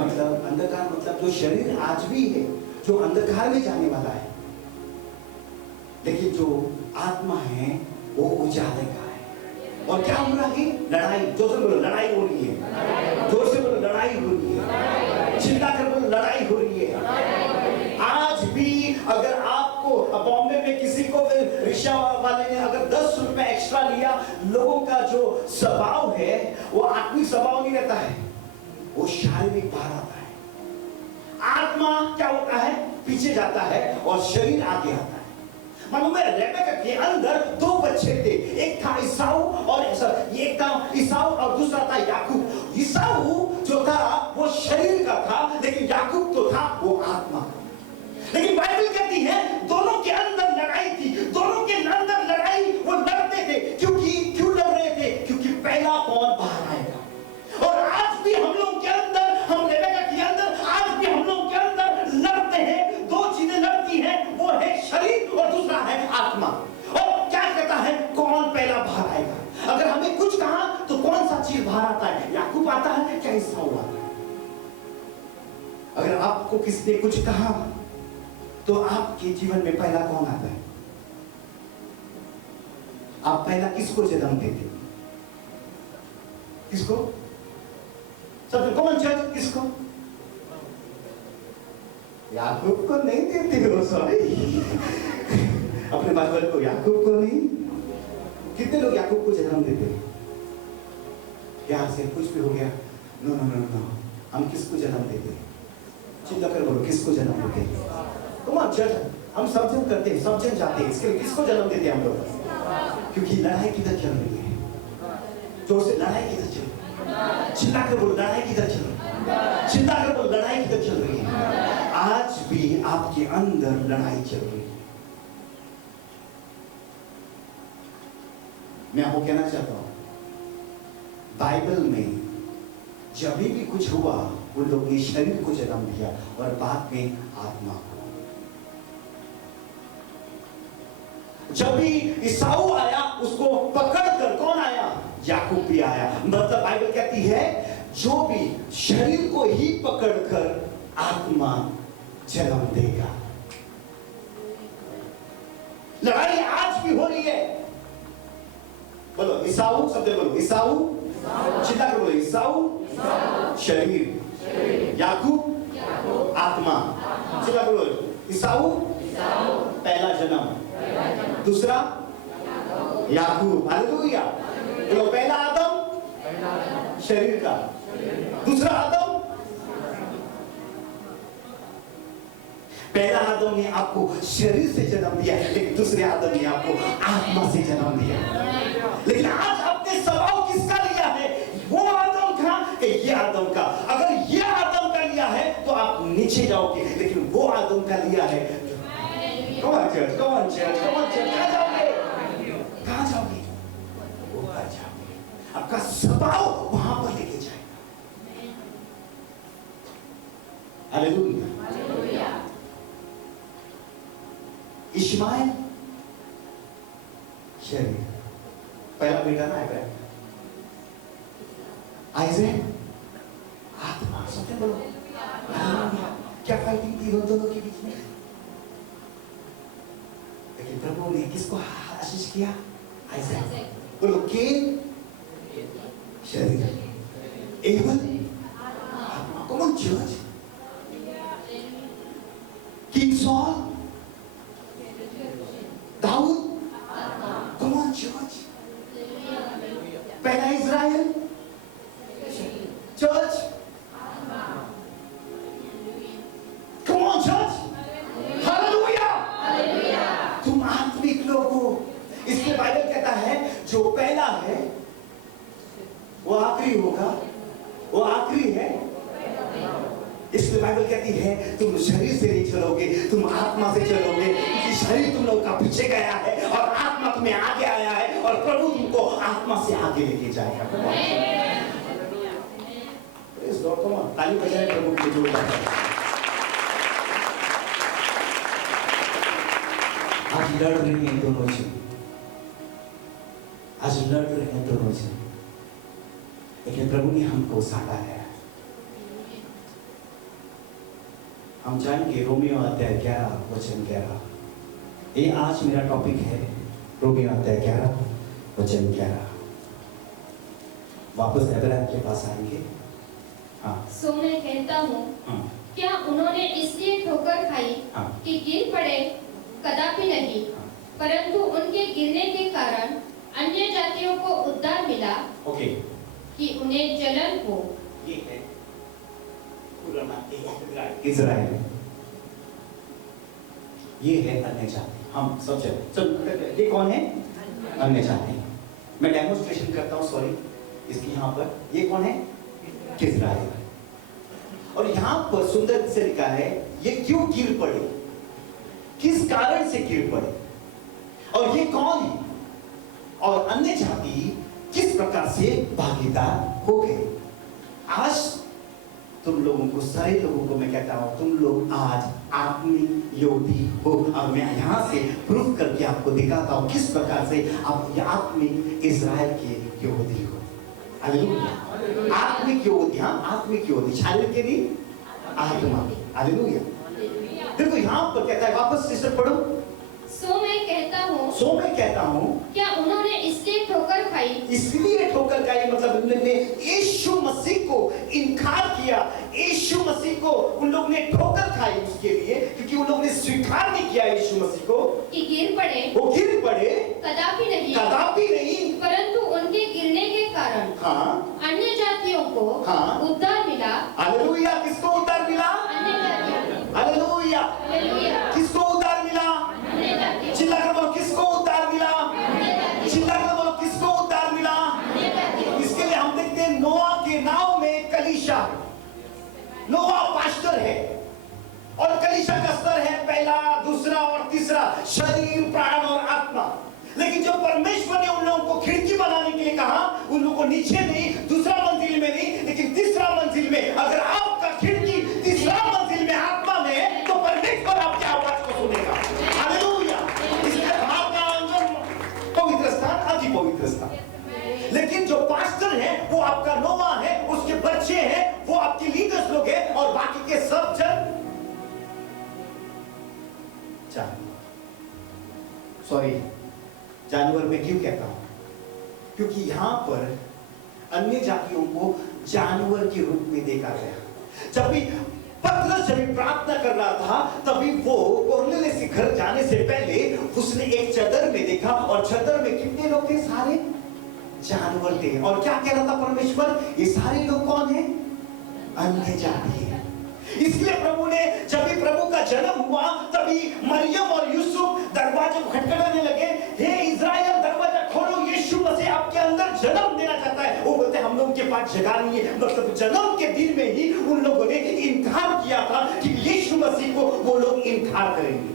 मतलब अंधकार मतलब जो शरीर आज भी है जो अंधकार में जाने वाला है, लेकिन जो आत्मा है वो उजाले का है। और क्या हो रहा है? लड़ाई। जोर से बोलो लड़ाई हो रही है, जोर से बोलो लड़ाई हो रही है, चिल्ला कर बोलो लड़ाई हो रही है। आज भी अगर आपको बॉम्बे में किसी को रिक्शा वाले ने अगर 10 रुपए एक्स्ट्रा लिया, लोगों का जो स्वभाव है वो आत्मिक स्वभाव नहीं रहता है, वो शारीरिक बाहर आता है। आत्मा क्या होता है? पीछे जाता है और शरीर आगे आता है। मालूम है रेबेका के अंदर 2 बच्चे थे, एक था ईसाऊ और एक था ईसाऊ और दूसरा था याकूब। ईसाऊ जो था वो शरीर का था लेकिन याकूब तो था वो आत्मा का। लेकिन बाइबल कहती है दोनों के अंदर लड़ाई थी, दोनों के अंदर लड़ाई, वो लड़ते थे। क्यों लड़ रहे थे? आत्मा। और क्या कहता है, कौन पहला बाहर आएगा। अगर हमें कुछ कहा तो कौन सा चीज बाहर आता है, याकूब आता है क्या ईसाऊ आता है। अगर आपको किसी ने कुछ कहा तो आपके जीवन में पहला कौन आता है? आप पहला किसको जन्म देते? किसको? सबसे कॉमन चर्च किसको? याकूब को नहीं देते हो, सॉरी। अपने बाइबल को याकूब को नहीं। कितने लोग याकूब को जन्म देते हैं? प्यार से कुछ भी हो गया, नो नो नो नो, हम किसको जन्म देते हैं? चिंता कर बोलो, किसको जन्म देते हैं? कॉमन चर्च हम सब जन करते हैं, सब जन जाते हैं, इसके लिए किसको जन्म देते हैं हम लोग? क्योंकि लड़ाई किधर चल रही है? जोर से, लड़ाई किधर चल रही है? चिल्ला कर बोलो, लड़ाई किधर चल रही है? चिल्ला कर बोलो, लड़ाई किधर चल रही है? आज भी आपके अंदर लड़ाई चल रही है। मैं आपको कहना चाहता हूं, बाइबल में जब भी कुछ हुआ, उन लोगों ने शरीर को जन्म दिया और बाद में आत्मा को। जब भी ईसाऊ आया, उसको पकड़कर कौन आया? याकूब भी आया। मतलब बाइबल कहती है, जो भी शरीर को ही पकड़कर आत्मा जन्म देगा। लड़ाई आज भी हो रही है। बोलो ईसाऊ, शब्द बोलो, ईसाऊ, चिल्ला कर बोलो, ईसाऊ शरीर, याकूब आत्मा। चिल्ला कर बोलो, ईसाऊ पहला जन्म, दूसरा याकूब। हालेलुया। बोलो, पहला आदम शरीर का, दूसरा आदम। पहला आदम ने आपको शरीर से जन्म दिया, लेकिन दूसरे आदम ने आपको आत्मा से जन्म दिया। लेकिन आज आपने स्वभाव किसका लिया है? वो आदम का कि ये आदम का? अगर ये आदम का लिया है तो आप नीचे जाओगे, लेकिन वो आदम का लिया है। कौन चर्च, कौन चर्च, कौन चर्च, कहां जाओगे? कहां जाओगे? ऊपर जाओगे। आपका स्वभाव वहां पर लेके जाएगा। हालेलुया। इश्माएल शरीर, पहला बेटा ना अब्राहम। आइज़ैक आत्मा। सबसे बोलो क्या फाइटिंग थी दोनों के बीच में? लेकिन प्रभु ने किसको आशीष किया? आइज़ैक। बोलो, केन शरीर, एबल आत्मा। कौन चर्च? किंग सॉल, दाऊद, कौन चर्च? पहला इज़राइल चर्च, कौन चर्च? हालेलुया। तुम आत्मिक लोग हो। इसलिए बाइबल कहता है, जो पहला है वो आखिरी होगा, वो आखिरी है। इसलिए बाइबल कहती है, तुम शरीर से नहीं चलोगे, तुम आत्मा से चलोगे, क्योंकि शरीर तुम लोग का पीछे गया है और आत्मा तुम्हें आगे आया है, और प्रभु तुमको आत्मा से आगे लेके जाएगा। ताली बजाएं प्रभु के जोर से। आज लड़ रही हैं दोनों चीज, आज लड़ रहे हैं दोनों चीज, लेकिन प्रभु ने हमको साटा है। हम जाएंगे रोमियो अध्याय 11 वचन 11। ये आज मेरा टॉपिक है, रोमियो अध्याय 11 वचन 11। वापस अब्राहम के पास आएंगे। हाँ। सो मैं कहता हूँ, हाँ। क्या उन्होंने इसलिए ठोकर खाई हाँ। कि गिर पड़े? कदापि नहीं, परंतु उनके गिरने के कारण अन्य जातियों को उद्धार मिला। ओके, कि उन्हें जलन हो। ये है इज़राइल, ये है अन्य जाति। हम सब ये कौन है? अन्य जाति। मैं डेमोन्स्ट्रेशन करता हूँ, सॉरी, इसकी यहाँ पर ये कौन है? इज़राइल। और यहाँ पर सुंदर से लिखा है, ये क्यों गिर पड़े, किस कारण से गिर पड़े, और ये कौन है, और अन्य जाति किस प्रकार से भागीदार हो गए। आज तुम लोगों को, सारे लोगों को मैं कहता हूँ, तुम लोग आज आत्मिक यहूदी हो। और मैं यहाँ से प्रूव करके आपको दिखाता हूँ किस प्रकार से आप आत्मिक इज़राइल के यहूदी हो। हालेलुया। आत्मिक यहूदी, हाँ आत्मिक यहूदी, शारीरिक के नहीं, आत्मा। हालेलुया। देखो यहाँ पर कहता है, वापस से पढ़ो। सो मैं कहता हूँ क्या उन्होंने इसलिए ठोकर खाई, इसलिए ठोकर खाई मतलब उन्होंने यीशु मसीह को इनकार किया, यीशु मसीह को उन लोगों ने ठोकर खाई उसके लिए, क्योंकि उन लोगों ने स्वीकार नहीं किया यीशु मसीह को कि गिर पड़े, वो गिर पड़े, कदापि नहीं, परंतु उनके गिरने के कारण हाँ अन्य जातियों को हाँ उद्धार मिला। हालेलुया। किसको उद्धार मिला? अन्य जातियों। हालेलुया। किसको उद्धार मिला? चिल्ला कर बोलो, किसको उद्धार मिला? चिल्ला कर बोलो, किसको उद्धार मिला? इसके लिए हम देखते हैं नोआ के नाव में कलीशा, नोआ पास्टर है और कलीशा का स्तर है पहला, दूसरा और तीसरा, शरीर, प्राण और आत्मा। लेकिन जब परमेश्वर ने उन लोगों को खिड़की बनाने के लिए कहा, उन लोगों को नीचे नहीं, दूसरा मंजिल में नहीं, लेकिन तीसरा मंजिल में, अगर आपका खिड़की तीसरा मंजिल में आत्मा में है तो परमेश्वर आपकी आवाज को सुनेगा। हालेलुया। इसलिए आपका आंगन पवित्र स्थान, अति पवित्र स्थान। लेकिन जो पास्टर है वो आपका नोआ है, उसके बच्चे हैं, वो आपके लीडर्स लोग हैं, और बाकी के सब जन जानवर में क्यों कहता हूं? क्योंकि यहां पर अन्य जातियों को जानवर के रूप में देखा गया। जब भी पतरस जब प्रार्थना कर रहा था, तभी वो कुरनेलियुस के घर जाने से पहले उसने एक चदर में देखा, और चदर में कितने लोग थे? सारे जानवर थे। और क्या कह रहा था परमेश्वर? ये सारे लोग कौन है? अन्य जाति है। इसलिए प्रभु ने, जब भी प्रभु का जन्म हुआ, तभी मरियम और यूसुफ दरवाजे को खटखटाने लगे, हे इज़राइल दरवाजा खोलो, यीशु मसीह आपके अंदर जन्म देना चाहता है। वो बोलते हम लोगों के पास जगह नहीं है। मतलब जन्म के दिन में ही उन लोगों ने इनकार किया था कि यीशु मसीह को वो लोग इनकार करेंगे,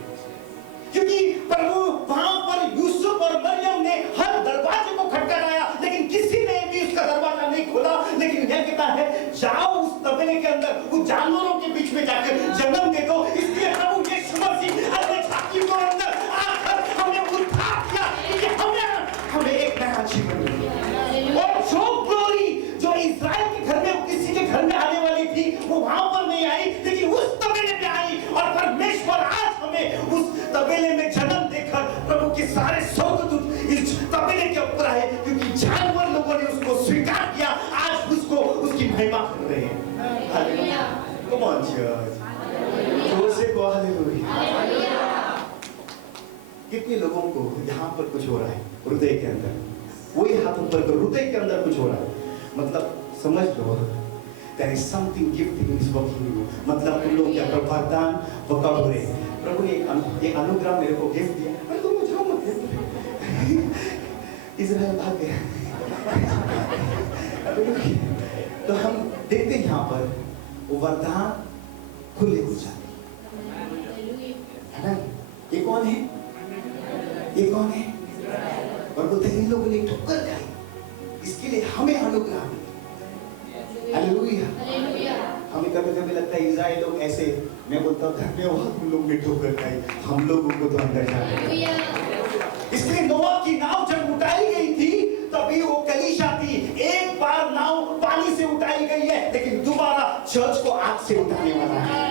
क्योंकि प्रभु वहां पर यूसुफ और मरियम ने हर दरवाजे को खटखटाया, लेकिन किसी ने भी उसका दरवाजा नहीं खोला। लेकिन यह कहता है जाओ उस तबेले के अंदर, उस जानवरों के बीच में जाकर जन्म दे दो। इसलिए प्रभु यीशु मसीह अपने छाती को अंदर आकर हमें उद्धार किया, कि हमें एक नया जीवन मिला। और जो ग्लोरी जो इज़राइल के घर में किसी के घर में आने वाली थी, वो वहां पर नहीं आई, लेकिन उस तबेले में आई। और परमेश्वर आज हमें उस तबेले में जन्म देकर प्रभु के सारे स्वर्गदूत इस तबेले के ऊपर आए, क्योंकि जानवर लोगों ने उसको स्वीकार किया। आज उसको उसकी महिमा कर रहे हैं। हालेलुया। कम ऑन चर्च, जोर से कहो हालेलुया। कितने लोगों को यहाँ पर कुछ हो रहा है हृदय के अंदर? वही हाथ ऊपर करो, हृदय के अंदर कुछ हो रहा है। मतलब समझ लो, there is something gifting is working in you। मतलब तुम लोग क्या वरदान वर्क हो रहे हैं। प्रभु ने एक अनुग्रह मेरे को गिफ्ट दिया, पर तुम मुझे मत दे। इज़राइल भाग गया। तो हम देखते हैं यहाँ पर वो वरदान खुले हो जाते है ना। ये कौन है? ये कौन है? और बोलते हैं इन लोगों ने ठोकर खाई, इसके लिए हमें अनुग्रह मिला। हालेलुया। हमें कभी कभी लगता है इज़राइल लोग ऐसे, मैं बोलता हूँ धन्यवाद उन लोगों ने ठोकर खाई, हम लोगों को तो अंदर जाना। इसलिए नोआ की नाव जब उठाई गई थी, तभी वो कलीशा थी। एक बार नाव पानी से उठाई गई है, लेकिन दोबारा चर्च को आग से उठाने वाला है।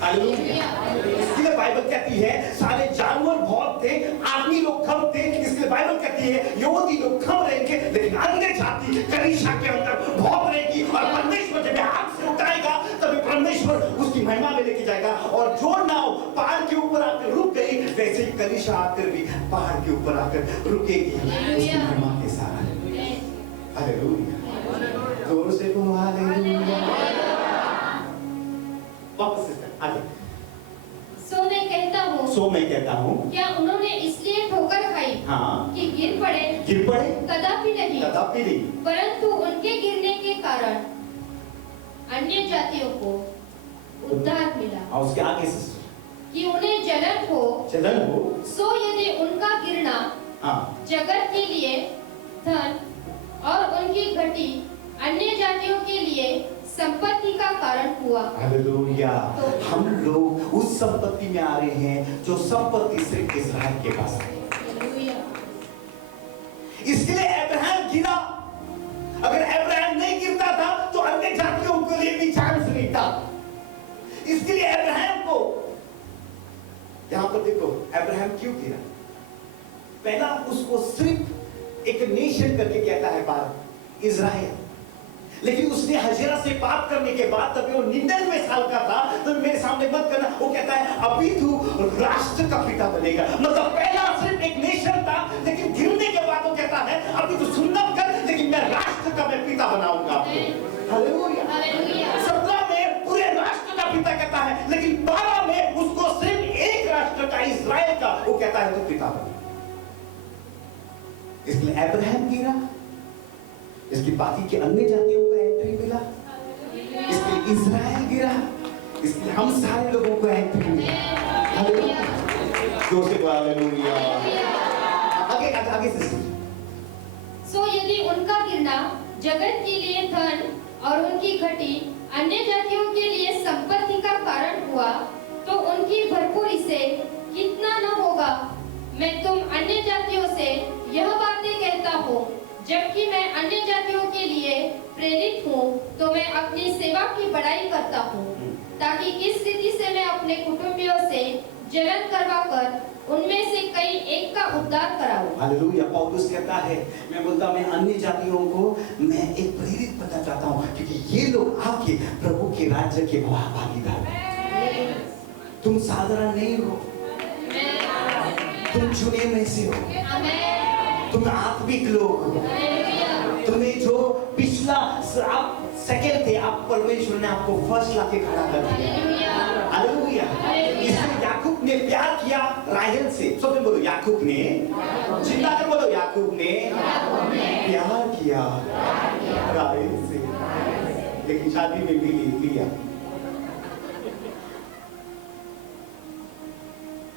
हालेलुया। इसलिए बाइबल कहती है सारे जानवर बहुत थे, आदमी लोग कम थे। इसलिए बाइबल कहती है यहूदी लोग कम रहेंगे, लेकिन अन्य जाति कलीशा के अंदर बहुत रहेगी। और परमेश्वर जब आग से उठाएगा, तभी परमेश्वर उसकी महिमा में लेके जाएगा। और जो नाव पहाड़ के ऊपर आकर रुक गई, वैसे ही कलीशा आकर भी पहाड़ के ऊपर आकर रुकेगी उसकी महिमा के साथ। हालेलुया। जोर से बोलो हालेलुया। वापस से आगे। सो मैं कहता हूँ क्या उन्होंने इसलिए ठोकर खाई, हाँ, कि गिर पड़े, कदापि नहीं, परंतु उनके गिरने के कारण अन्य जातियों को उद्धार मिला। और उसके आगे कि उन्हें जलन हो, सो यदि उनका गिरना जगत के लिए धन और उनकी घटी अन्य जातियों के लिए संपत्ति का कारण हुआ। हालेलुया। हम लोग उस संपत्ति में आ रहे हैं जो संपत्ति सिर्फ इस्राएल के पास है। इसलिए अब्राहम गिरा। अगर अब्राहम नहीं गिरता था तो अन्य जातियों के लिए भी चांस नहीं था। इसलिए अब्राहम को यहां पर देखो, अब्राहम क्यों गिरा? पहला उसको सिर्फ एक नेशन करके कहता है बात इज़राइल, लेकिन उसने हजेरा से पाप करने के बाद तब वो 99 साल का था, तो मेरे सामने मत करना, वो कहता है अभी तू राष्ट्र का पिता बनेगा। मतलब पहला सिर्फ एक नेशन था, लेकिन गिरने के बाद वो कहता है अभी तू सुन्नत कर, लेकिन मैं राष्ट्र का मैं पिता बनाऊंगा। हालेलुया। 17 में पूरे राष्ट्र का पिता कहता है, लेकिन 12 में उसको सिर्फ एक राष्ट्र का इज़राइल का वो कहता है तो पिता बनेगा। इसलिए अब्राहम गिरा, इसकी बाकी के अन्य जातियों को एंट्री मिला, इसलिए इज़राइल गिरा, इसलिए हम सारे लोगों को एंट्री मिला। हालेलुया। जोर से बोलो हालेलुया। आगे से सो यदि उनका गिरना जगत के लिए धन और उनकी घटी अन्य जातियों के लिए संपत्ति का कारण हुआ, तो उनकी भरपूरी से कितना न होगा। मैं तुम अन्य जातियों से यह बातें कहता हूँ, जबकि मैं अन्य जातियों के लिए प्रेरित हूँ, तो मैं अपनी सेवा की बड़ाई करता हूँ, ताकि इस रीति से मैं अपने कुटुंबियों से जलन करवाकर उनमें से कई एक का उद्धार कराऊं। हालेलुया। पौलुस कहता है, मैं बोलता मैं अन्य जातियों को मैं एक प्रेरित बनना चाहता हूँ, क्योंकि ये लोग आके प्रभु के राज्य के भागीदार। तुम साधारण नहीं हो, तुम चुने में से हो, तुम आत्मिक लोग हो। तुम्हें जो पिछला आप सेकंड थे, आप परमेश्वर ने आपको फर्स्ट लाके खड़ा कर दिया। हालेलुया। इसलिए याकूब ने प्यार किया राहेल से। सबसे बोलो याकूब ने, चिल्ला कर बोलो याकूब ने प्यार किया राहेल से, लेकिन शादी में भी लिया,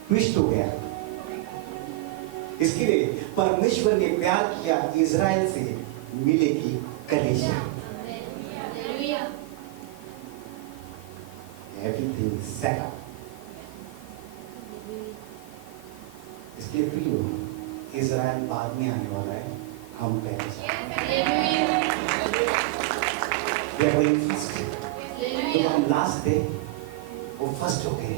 ट्विस्ट हो गया। इसके लिए परमेश्वर ने प्यार किया इज़राइल से मिलेगी कलीसिया। Everything set up. इसलिए प्रियो, इज़राइल बाद में आने वाला है, हम पहले तो हम लास्ट थे, वो फर्स्ट हो गए।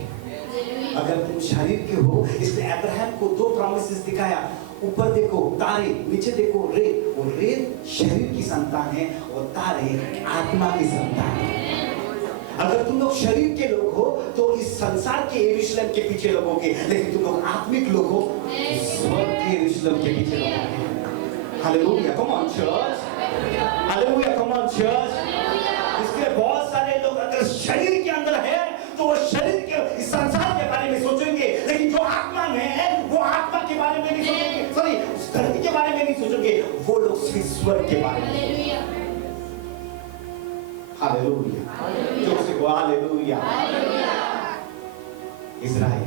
अगर तुम शरीर के हो, इसलिए अब्राहम को 2 प्रॉमिसेस दिखाया। ऊपर देखो तारे, नीचे देखो रेत। वो रेत शरीर की संतान है और तारे आत्मा की संतान है। अगर तुम लोग शरीर के लोग हो तो इस संसार के यरूशलेम के पीछे लगोगे, लेकिन तुम लोग आत्मिक लोग हो स्वर्ग के यरूशलेम के पीछे लगोगे। Hallelujah. Come on church, hallelujah, come on church. इसलिए बहुत सारे लोग अगर शरीर के अंदर है तो वो शरीर के इस संसार के बारे में सोचेंगे, लेकिन जो आत्मा में है वो आत्मा के बारे में नहीं सोचेंगे, सॉरी धरती के बारे में नहीं सोचेंगे, वो लोग स्वर्ग के बारे में। हालेलुया। जोर से बोलो हालेलुया। इज़राइल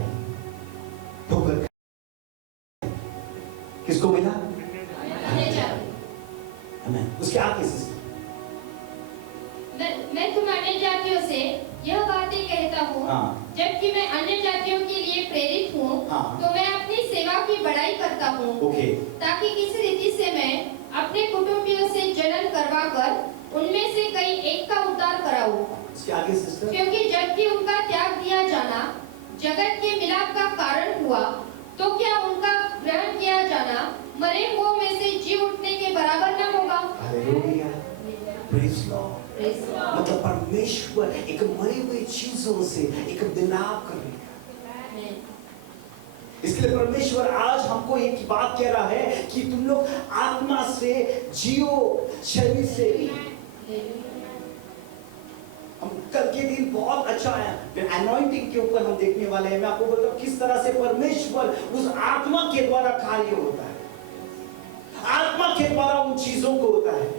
ठोकर किसको मिला? आमीन। उसके आगे से मैं तुम अन्य जातियों से यह बातें कहता हूँ, जबकि मैं अन्य जातियों के लिए प्रेरित हूँ, तो मैं अपनी सेवा की बड़ाई करता हूँ, ताकि किस रीति से मैं अपने कुटुंबियों से जलन करवाकर उनमें से कई एक का उद्धार कराऊं। क्योंकि जबकि उनका त्याग दिया जाना जगत के मिलाप का कारण हुआ, तो क्या उनका ग्रहण किया जाना मरे हुओं में से जी उठने के बराबर न होगा? हालेलुया। Praise Lord. मतलब परमेश्वर एक मरी हुई चीजों से एक मिलाप कर रहा है। इसलिए परमेश्वर आज हमको एक बात कह रहा है कि तुम लोग आत्मा से जियो, शरीर से नहीं। हम कल के दिन बहुत अच्छा है, एनॉइंटिंग के ऊपर हम देखने वाले हैं। मैं आपको बोलता हूँ किस तरह से परमेश्वर उस आत्मा के द्वारा कार्य होता है, आत्मा के द्वारा उन चीजों को होता है।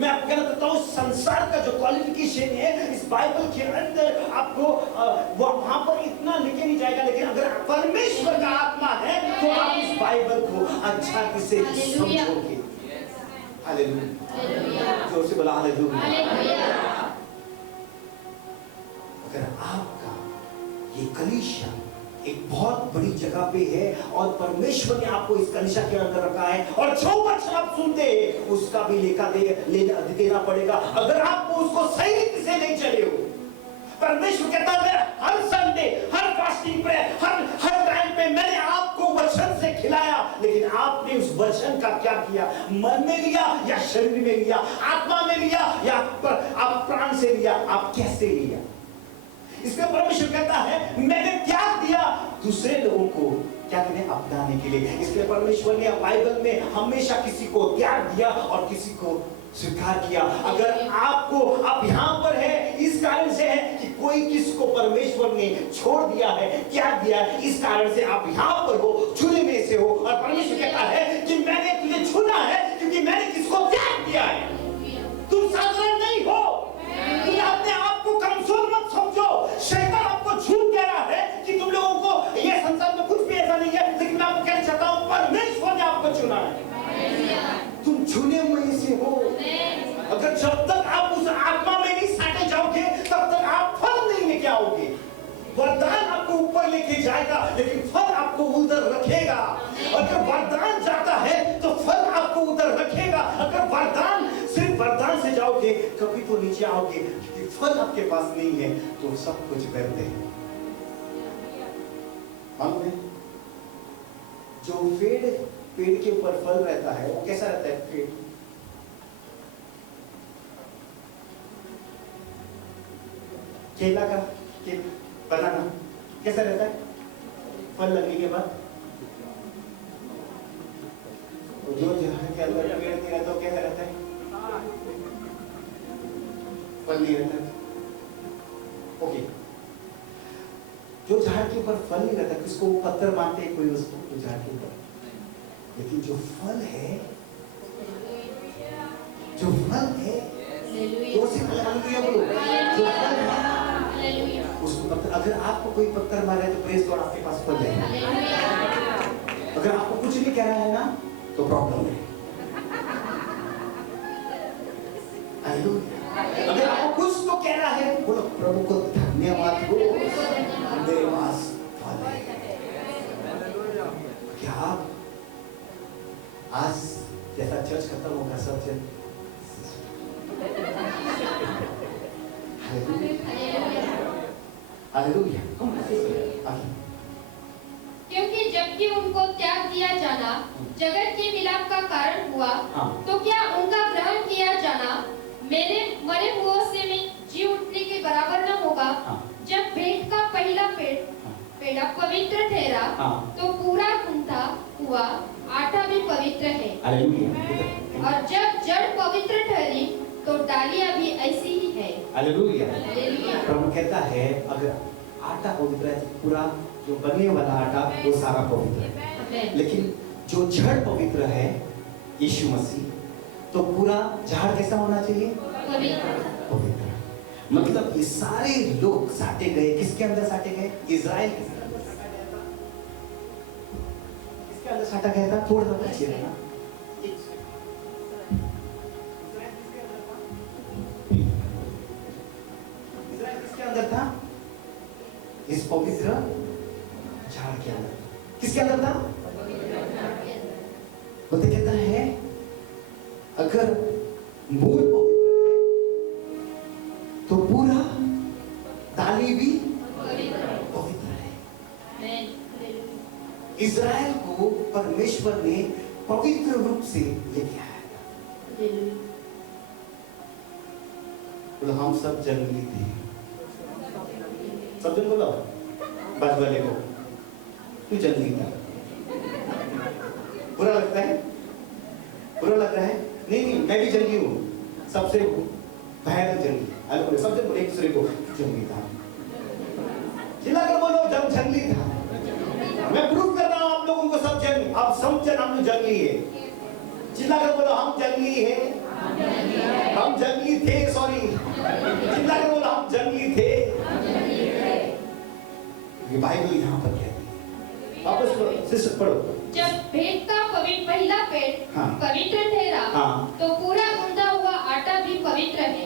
मैं आपको कहना चाहता हूँ संसार का जो क्वालिफिकेशन है इस बाइबल के अंदर आपको वहां पर इतना लिखे नहीं जाएगा, लेकिन अगर परमेश्वर का आत्मा है तो आप इस बाइबल को अच्छा से समझोगे। हालेलुया। जोर से बोला हालेलुया। अगर आपका ये कलीसिया एक बहुत बड़ी जगह पे है और परमेश्वर ने आपको इस कलीसिया के अंदर रखा है और जो वचन आप सुनते हैं उसका भी लेखा देना पड़ेगा अगर आपको उसको सही रीति से नहीं चले हो। परमेश्वर कहता है हर संडे, हर फास्टिंग प्रेयर, हर टाइम पे मैंने आपको वचन से खिलाया, लेकिन आपने उस वचन का क्या किया? मन में लिया या शरीर में लिया, आत्मा में लिया या आप प्राण से लिया? आप कैसे लिया? इसमें परमेश्वर कहता है मैंने त्याग दिया दूसरे लोगों को क्या कहते हैं अपनाने के लिए। इसलिए परमेश्वर ने बाइबल में हमेशा किसी को त्याग दिया और किसी को स्वीकार किया। अगर आप यहाँ पर है इस कारण से है कि कोई किसको परमेश्वर ने छोड़ दिया है, त्याग दिया है, इस कारण से आप यहाँ पर हो, चुने में से हो। और परमेश्वर कहता है कि मैंने तुझे चुना है क्योंकि मैंने किसको त्याग दिया है। तुम साधारण नहीं हो, तुम अपने आप को कमजोर मत समझो। शैतान आपको झूठ कह रहा है कि तुम लोगों को ये संसार में कुछ भी ऐसा नहीं है, लेकिन मैं आपको कहना चाहता हूँ परमेश्वर ने आपको चुना है, तुम चुने हुए से हो। अगर जब तक आप उस आत्मा में नहीं साटे जाओगे तब तक आप फल नहीं लेके आओगे। वरदान आपको ऊपर लेके जाएगा लेकिन फल आपको उधर रखेगा। अगर वरदान जाता है तो फल आपको उधर रखेगा। अगर वरदान सिर्फ वरदान से जाओगे कभी तो नीचे आओगे, क्योंकि फल आपके पास नहीं है तो सब कुछ व्यर्थ है। मालूम है जो पेड़ के ऊपर फल रहता है वो कैसा रहता है? पेड़ केला का बनाना कैसा रहता है? फल लगने के बाद जो झाड़ के अंदर पेड़ नहीं रहता वो कैसा रहता है? फल नहीं रहता। ओके, जो झाड़ के ऊपर फल नहीं रहता किसको पत्थर मानते हैं कोई उसको, तो झाड़ के ऊपर। लेकिन जो फल है तो से बोलो, जो फल है उसको पत्थर। अगर आपको कोई पत्थर मारे तो प्रेस तो आपके पास फल है। अगर आपको कुछ नहीं कह रहा है ना तो प्रॉब्लम है। अगर आपको कुछ तो कह रहा है बोलो प्रभु को धन्यवाद हो, मेरे पास फल है। क्या आप आज जैसा चर्च खत्म होगा सब जन हालेलुया। क्योंकि जबकि उनको त्याग दिया जाना जगत के मिलाप का कारण हुआ, तो क्या उनका ग्रहण किया जाना मेरे मरे हुओं से में जी उठने के बराबर न होगा? जब भेंट का पहला पेड़ा पवित्र ठहरा तो पूरा गुंथा हुआ आटा भी पवित्र है। और जब जड़ पवित्र ठहरी तो डालियां भी ऐसी ही है। हालेलुया। प्रभु कहता है अगर आटा पवित्र है तो पूरा जो बनने वाला आटा वो सारा पवित्र है। लेकिन जो जड़ पवित्र है यीशु मसीह, तो पूरा झाड़ कैसा होना चाहिए? पवित्र। मतलब ये सारे लोग साटे गए, किसके अंदर साटे गए? इज़राइल के अंदर साटा गया था। किसके अंदर साटा गया था? थोड़ा सा पीछे रहना। इज़राइल किसके अंदर था? इस पवित्र झाड़ के अंदर। किसके अंदर था? बोलते कहता है अगर मूल पवित्र है तो पूरा डाली भी पवित्र है। इज़राइल को परमेश्वर ने पवित्र रूप से लेके आया था। बोलो हम सब जंगली थे। सब जन बोलो बाजू वाले को, तू जंगली था। बुरा लगता है? बुरा लग रहा है? नहीं, मैं भी जंगली हूँ, सबसे भयानक जंगली। अरे बोले सब जन बोले एक दूसरे को जंगली था। चिल्लाकर बोलो जब जंगली था। मैं प्रूफ कर रहा हूँ आप लोगों को सब जंगली, आप सब जन हम जंगली है। चिल्लाकर बोलो हम जंगली है, हम जंगली थे, सॉरी। चिल्लाकर बोलो हम जंगली थे। ये बाइबल यहाँ पर कहती है। वापस सिस्टर पढ़ो। जब भेंट का पहला पेड़ पवित्र ठहरा तो पूरा गूंदा हुआ आटा भी पवित्र है।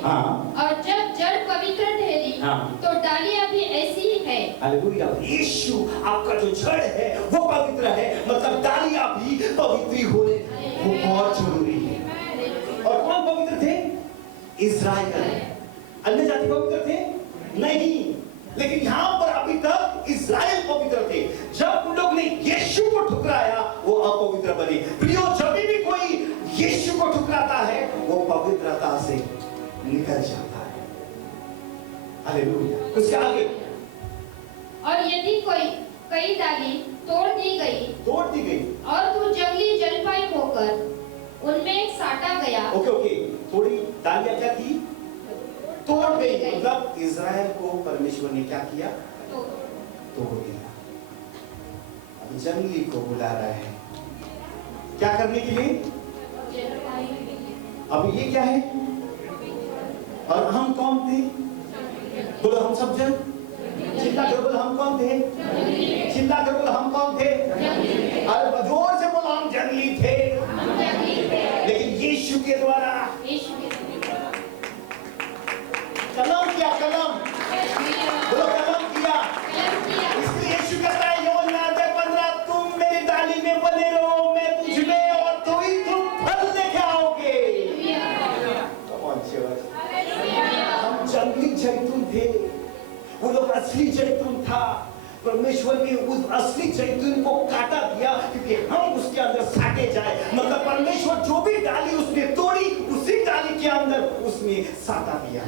और जब जड़ पवित्र ठहरी हाँ। तो डालियां भी ऐसी ही है। हालेलुया। यीशु आपका जो जड़ है वो पवित्र है, मतलब डालियां भी पवित्र होने वो बहुत जरूरी है। और कौन पवित्र थे? इस्राएल। अन्य जाति पवित्र थे? नहीं। लेकिन यहां पर अभी तक इस्राएल पवित्र थे। जब उन लोग ने यीशु को ठुकराया वो अपवित्र बने। प्रियो, जब भी कोई यीशु को ठुकराता है वो पवित्रता से निकल जाता है। हालेलुया। उसके आगे, और यदि कई डाली तोड़ दी गई और तू जंगली जलपाई होकर उनमें साटा गया। ओके, थोड़ी डालियां क्या की? तोड़ गई। मतलब इज़राइल को परमेश्वर ने क्या किया? तोड़ दिया। अब जंगली को बुला रहा है क्या करने के लिए? अब ये क्या है? और हम कौन थे? बोलो, हम सब जन। चिल्ला कर बोलो, हम कौन थे? चिल्ला कर बोलो, हम कौन थे? अरे जोर से बोलो, हम जंगली थे। लेकिन यीशु के द्वारा कलम किया, कलम बोलो, कलम किया। इसलिए यीशु कहता है यूहन्ना 15, तुम मेरी डाली में बने रहो, मैं तुझ में, और तो ही तुम फल लेके आओगे। हम जंगली जैतून थे, वो लोग असली जैतून था। परमेश्वर ने उस असली जैतून को काटा दिया क्योंकि हम उसके अंदर साटे जाए। मतलब परमेश्वर जो भी डाली उसने तोड़ी, उसी डाली के अंदर उसने साटा दिया।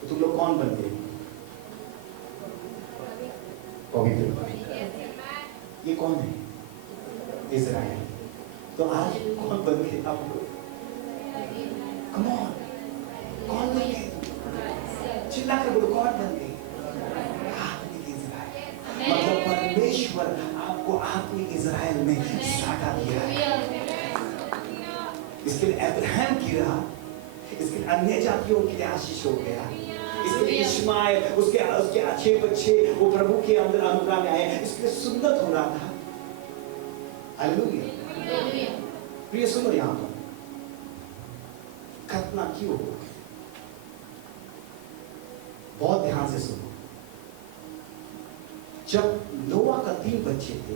तो तुम लोग कौन बन गए? पवित्र। ये कौन है? इज़राइल। तो आज कौन बन गए आप लोग? कम ऑन, कौन बन गए? चिल्ला कर बोलो, कौन बन गए? मतलब परमेश्वर आपको आत्मिक इज़राइल में साटा दिया है। इसके लिए अब्राहम की राह, इसके लिए अन्य जातियों के लिए आशीष हो गया। इसके लिए इश्माएल, उसके अच्छे बच्चे वो प्रभु के अंदर अनुग्रह में आए। इसके लिए सुन्नत हो रहा था। हालेलुया। प्रिय सुनो, यहाँ पर खतना क्यों हो? बहुत ध्यान से सुनो। जब नोआ का 3 बच्चे थे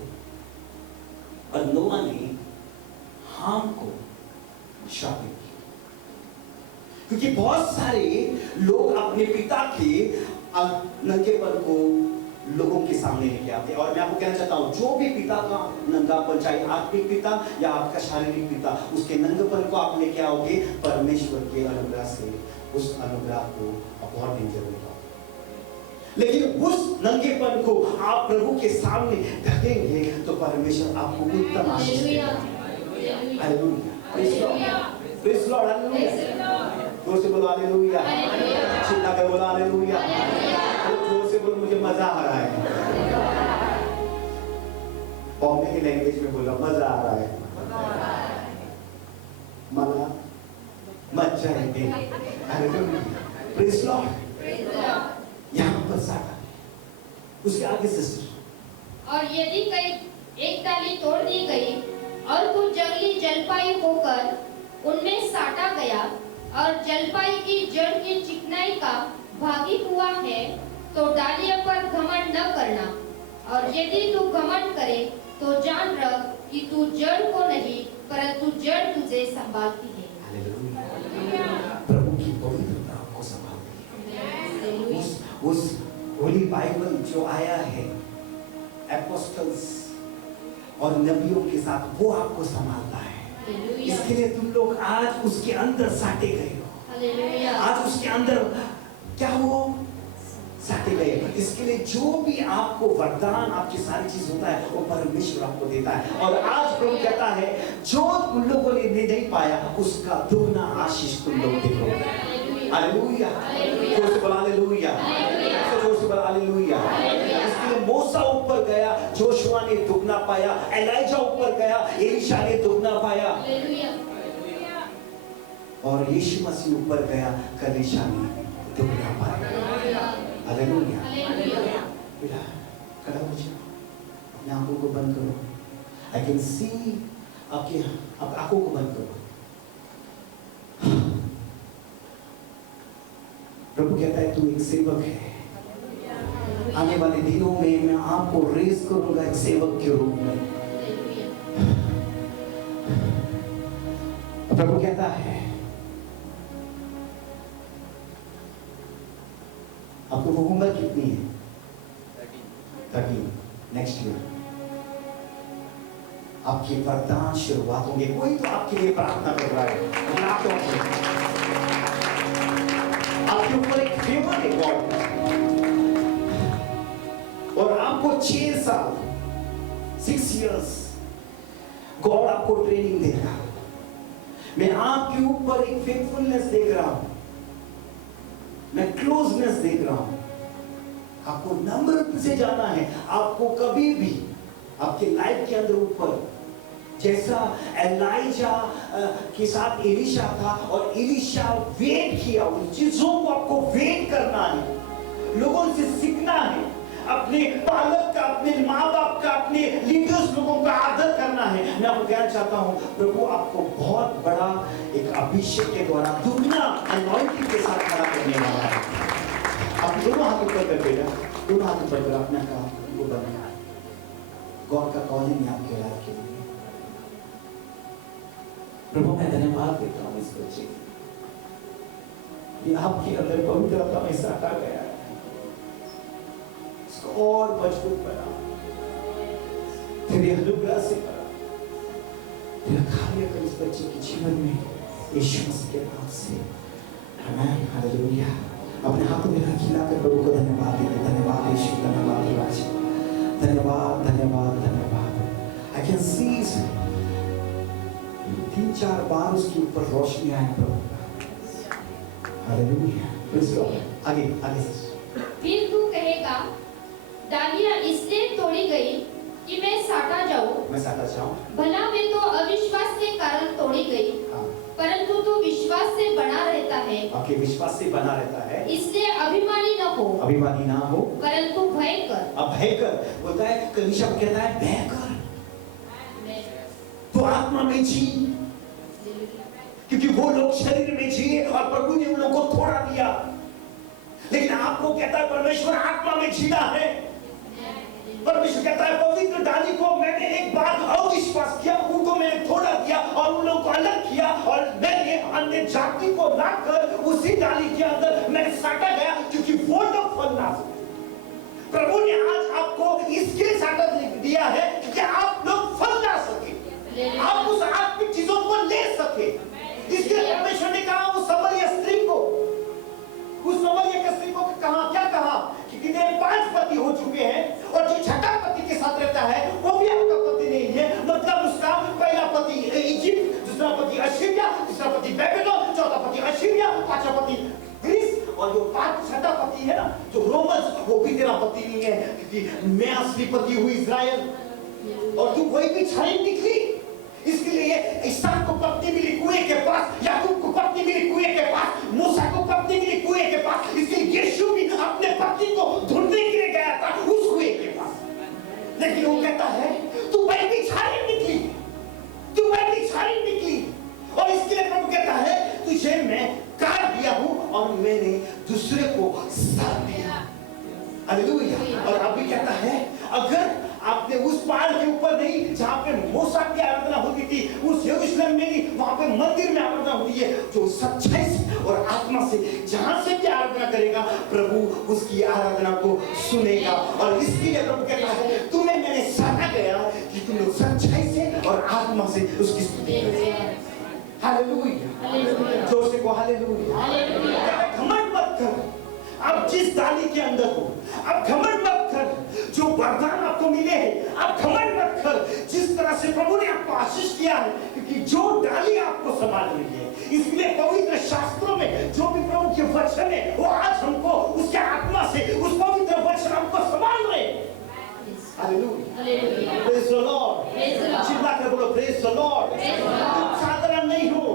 और नोआ ने हाम को शापित किया, क्योंकि बहुत सारे लोग अपने पिता के नंगेपन को लोगों के सामने लेके आते हैं। और मैं आपको कहना चाहता हूं, जो भी पिता का नंगापन, चाहे आत्मिक पिता या आपका शारीरिक पिता, उसके नंगेपन को आप लेके आओगे परमेश्वर के अनुग्रह से, उस अनुग्रह को बहुत डेंजर होगा। लेकिन उस नंगेपन को आप प्रभु के सामने ढकेंगे तो परमेश्वर आपको उत्तम आशीष देगा। हालेलुया। Praise Lord. हालेलुया। जोर से बोलो हालेलुया। चिल्ला कर बोलो हालेलुया। जोर से बोलो, मुझे मजा आ रहा है। बॉम्बे की लैंग्वेज में बोलो, मजा आ रहा है। मला मजा है। हालेलुया। Praise Lord. यहाँ पर साटा। उसके आगे सिस्टर, और यदि एक डाली तोड़ दी गई और कुछ जंगली जलपाई होकर उनमें साटा गया और जलपाई की जड़ की चिकनाई का भागी हुआ है, तो डालियों पर घमंड न करना। और यदि तू घमंड करे तो जान रख कि तू जड़ को नहीं परंतु जड़ तुझे संभालती है। हालेलुया। प्रभु की पवित्रता आपको संभालती है। उस होली बाइबल जो आया है एपोस्टल्स और नबियों के साथ, वो आपको संभालता है। इसके लिए तुम लोग आज उसके अंदर साटे गए हो। आज उसके अंदर क्या हो? साटे गए। इसके लिए जो भी आपको वरदान, आपकी सारी चीज होता है वो परमेश्वर आपको देता है। और आज प्रभु कहता है जो उन लोगों ने नहीं पाया उसका दुगना आशीष तुम लोग देखोगे। हालेलुया। जोर से बोलो हालेलुया। जोर से बोलो हालेलुया। इसके लिए मूसा ऊपर गया, जोशुआ ने दुगना पाया। एलाइजा ऊपर गया, एलीशा ने दुगना पाया। और यीशु मसीह ऊपर गया, कलीशा ने दुगना पाया। हालेलुया। बेटा खड़ा हो जाओ, अपने आंखों को बंद करो। आई कैन सी, आपकी आंखों को बंद करो। प्रभु कहता है तू एक सेवक है, आने वाले दिनों में मैं आपको रेस करूंगा एक सेवक के रूप में। प्रभु कहता है आपको वो उम्र कितनी है? 13 नेक्स्ट ईयर आपकी वरदान शुरुआत होंगे। कोई तो आपके लिए प्रार्थना कर रहा है, आपके ऊपर एक फेवर है गॉड, और आपको 6 साल 6 इयर्स गॉड आपको ट्रेनिंग देगा। मैं आपके ऊपर एक फेथफुलनेस देख रहा हूं, मैं क्लोजनेस देख रहा हूं। आपको नम्रता से जाना है। आपको कभी भी आपके लाइफ के अंदर ऊपर जैसा एलाइजा के साथ एलिशा था, और एलिशा वेट किया, उन चीजों को आपको वेट करना है, लोगों से सीखना है, अपने पालक का, अपने माँ बाप का, अपने लीडर्स लोगों का आदर करना है। मैं आपको कहना चाहता हूँ प्रभु आपको बहुत बड़ा एक अभिषेक के द्वारा दुगना अनॉइंटिंग के साथ खड़ा करने वाला है। आप दोनों हाथ ऊपर कर बेटा, दोनों हाथ ऊपर कर, अपना काम वो बना। गॉड का कॉलिंग है आपके लाइफ के लिए। प्रभु मैं धन्यवाद देता हूँ इस बच्चे कि आपके अंदर पवित्रता में साटा गया है, इसको और मजबूत बना, तेरे अनुग्रह से बना, तेरा कार्य कर इस बच्चे के जीवन में, यीशु मसीह के नाम से आमीन हालेलुया। अपने हाथों में हाथ हिलाकर प्रभु को धन्यवाद देते। धन्यवाद यीशु, धन्यवाद राजा, धन्यवाद धन्यवाद धन्यवाद। आई कैन सी 3-4 बार उसके ऊपर रोशनी आए प्रभु। हालेलुया। आगे आगे। फिर तू कहेगा डालियां इसलिए तोड़ी गई कि मैं साटा जाऊं, मैं साटा जाऊं, भला मैं तो अविश्वास के कारण तोड़ी गई, परंतु तू विश्वास से बना रहता है, आपके विश्वास से बना रहता है, इसलिए अभिमानी न हो, अभिमानी ना हो, परंतु भय कर। अब भय कर बोलता है, कलीसिया कहता है भय कर, तो आत्मा में जी, क्योंकि वो लोग शरीर में जिए और प्रभु ने उन लोगों को थोड़ा दिया, लेकिन आपको कहता है परमेश्वर आत्मा में जीना है। परमेश्वर कहता है पवित्र डाली को मैंने एक बार अविश्वास किया, उनको मैंने थोड़ा दिया और उन लोगों को अलग किया, और मैंने अन्य जाति को लाकर उसी डाली के अंदर मैंने साटा गया, क्योंकि वो लोग फल ना सके। प्रभु ने आज आपको इसके साटा दिया है कि आप लोग फल ना सके, आप उस आत्मिक चीजों को ले सके। इसलिए परमेश्वर ने कहा उस समरिया स्त्री को, उस समरिया स्त्री को कहा, क्या कहा कि तेरे 5 पति हो चुके हैं और जो छठा पति के साथ रहता है वो भी आपका पति नहीं है। मतलब उसका पहला पति इजिप्ट, दूसरा पति असीरिया, तीसरा पति बेबीलोन, चौथा पति असीरिया, पांचवा पति ग्रीस, और जो छठा पति है ना जो रोमन्स, वो भी तेरा पति नहीं है, क्योंकि मैं असली पति हूँ इजराइल, और तू वही भी छाई निकली। इसके लिए ईसाक को पत्नी मिली कुएं के पास, याकूब को पत्नी मिली कुएं के पास, मूसा को पत्नी मिली कुएं के पास। इसलिए यीशु भी अपने पत्नी को ढूंढने के लिए गया था उस कुएं के पास, लेकिन वो कहता है तू बैठी छाई निकली, तू बैठी छाई निकली, और इसके लिए प्रभु कहता है तुझे मैं काट दिया हूं और मैंने दूसरे को साथ दिया। हालेलुया। और अभी कहता है अगर आपने उस पहाड़ के ऊपर नहीं जहां पे मूसा की आराधना होती थी, उस यरूशलेम में नहीं, वहां पे मंदिर में आराधना होती है, जो सच्चाई से और आत्मा से जहां से भी आराधना करेगा प्रभु उसकी आराधना को सुनेगा। और इसके लिए प्रभु कहता है तुम्हें मैंने साधा गया कि तुम लोग सच्चाई से और आत्मा से उसकी स्तुति करें। हालेलुया। जोर से कहो हालेलुया। घमंड मत कर, आप जिस डाली के अंदर हो आप घमंड मत कर, जो वरदान आपको मिले हैं आप घमंड मत कर, जिस तरह से प्रभु ने आपको आशीष किया है, क्योंकि जो डाली आपको संभाल रही है। इसलिए पवित्र शास्त्रों में जो भी प्रभु के वचन है वो आज हमको उसके आत्मा से उस पवित्र वचन हमको संभाल रहे हैं। हालेलुया। Praise the Lord. चिल्ला कर बोलो प्रेज द लॉर्ड। तुम साधारण नहीं हो,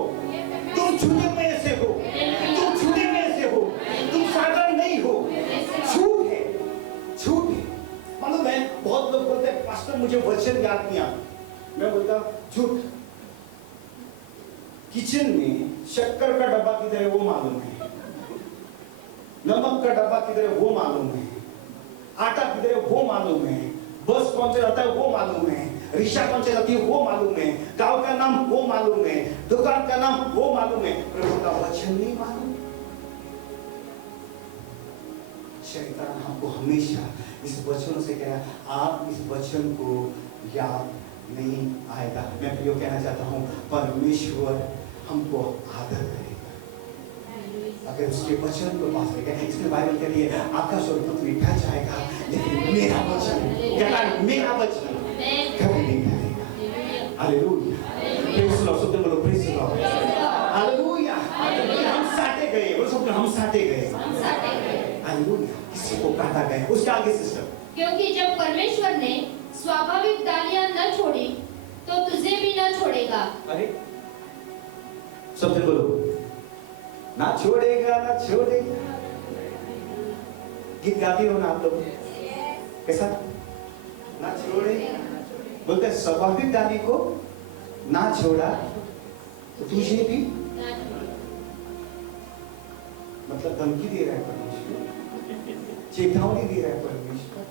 तुम चुने में से हो, तुम चुने में से हो, तुम साधारण नहीं हो। झूठ है, झूठ है। मतलब मैं बहुत लोग बोलते हैं पास्टर मुझे वचन याद नहीं आता, मैं बोलता झूठ। किचन में शक्कर का डब्बा किधर है वो मालूम है, नमक का डब्बा किधर है वो मालूम है, आटा किधर है वो मालूम है, बस कौन से जाता है वो मालूम है, रिक्शा कौन से जाती है वो मालूम है, गांव का नाम वो मालूम है, दुकान का नाम वो मालूम है, प्रभु का वचन नहीं मालूम। शैतान हमको हमेशा इस वचनों से कह, आप इस वचन को याद नहीं आएगा। मैं प्रियो कहना चाहता हूँ, परमेश्वर हमको आदर करेगा अगर उसके वचन को पास करेगा। इसमें बाइबल कह रही है, आकाश और पृथ्वी ढह जाएगा लेकिन मेरा वचन, मेरा वचन कभी नहीं ढहेगा। हालेलुया, प्रेज़ लॉर्ड, सब बोलो प्रेज़ लॉर्ड, हालेलुया। हम साटे गए, वो सब हम साटे गए, हालेलुया, किसी को काटा गया। उसके आगे सिस्टर, क्योंकि जब परमेश्वर ने स्वाभाविक डालियां न छोड़ी तो तुझे भी न छोड़ेगा। अरे सब बोलो, ना छोड़ेगा ना छोड़ेगा। गीत गाती हो ना आप लोग, कैसा? ना छोड़ेगा, बोलते हैं स्वाभाविक डाली को ना छोड़ा तो तुझे भी, मतलब धमकी दे रहा है परमेश्वर, चेतावनी दे रहा है परमेश्वर,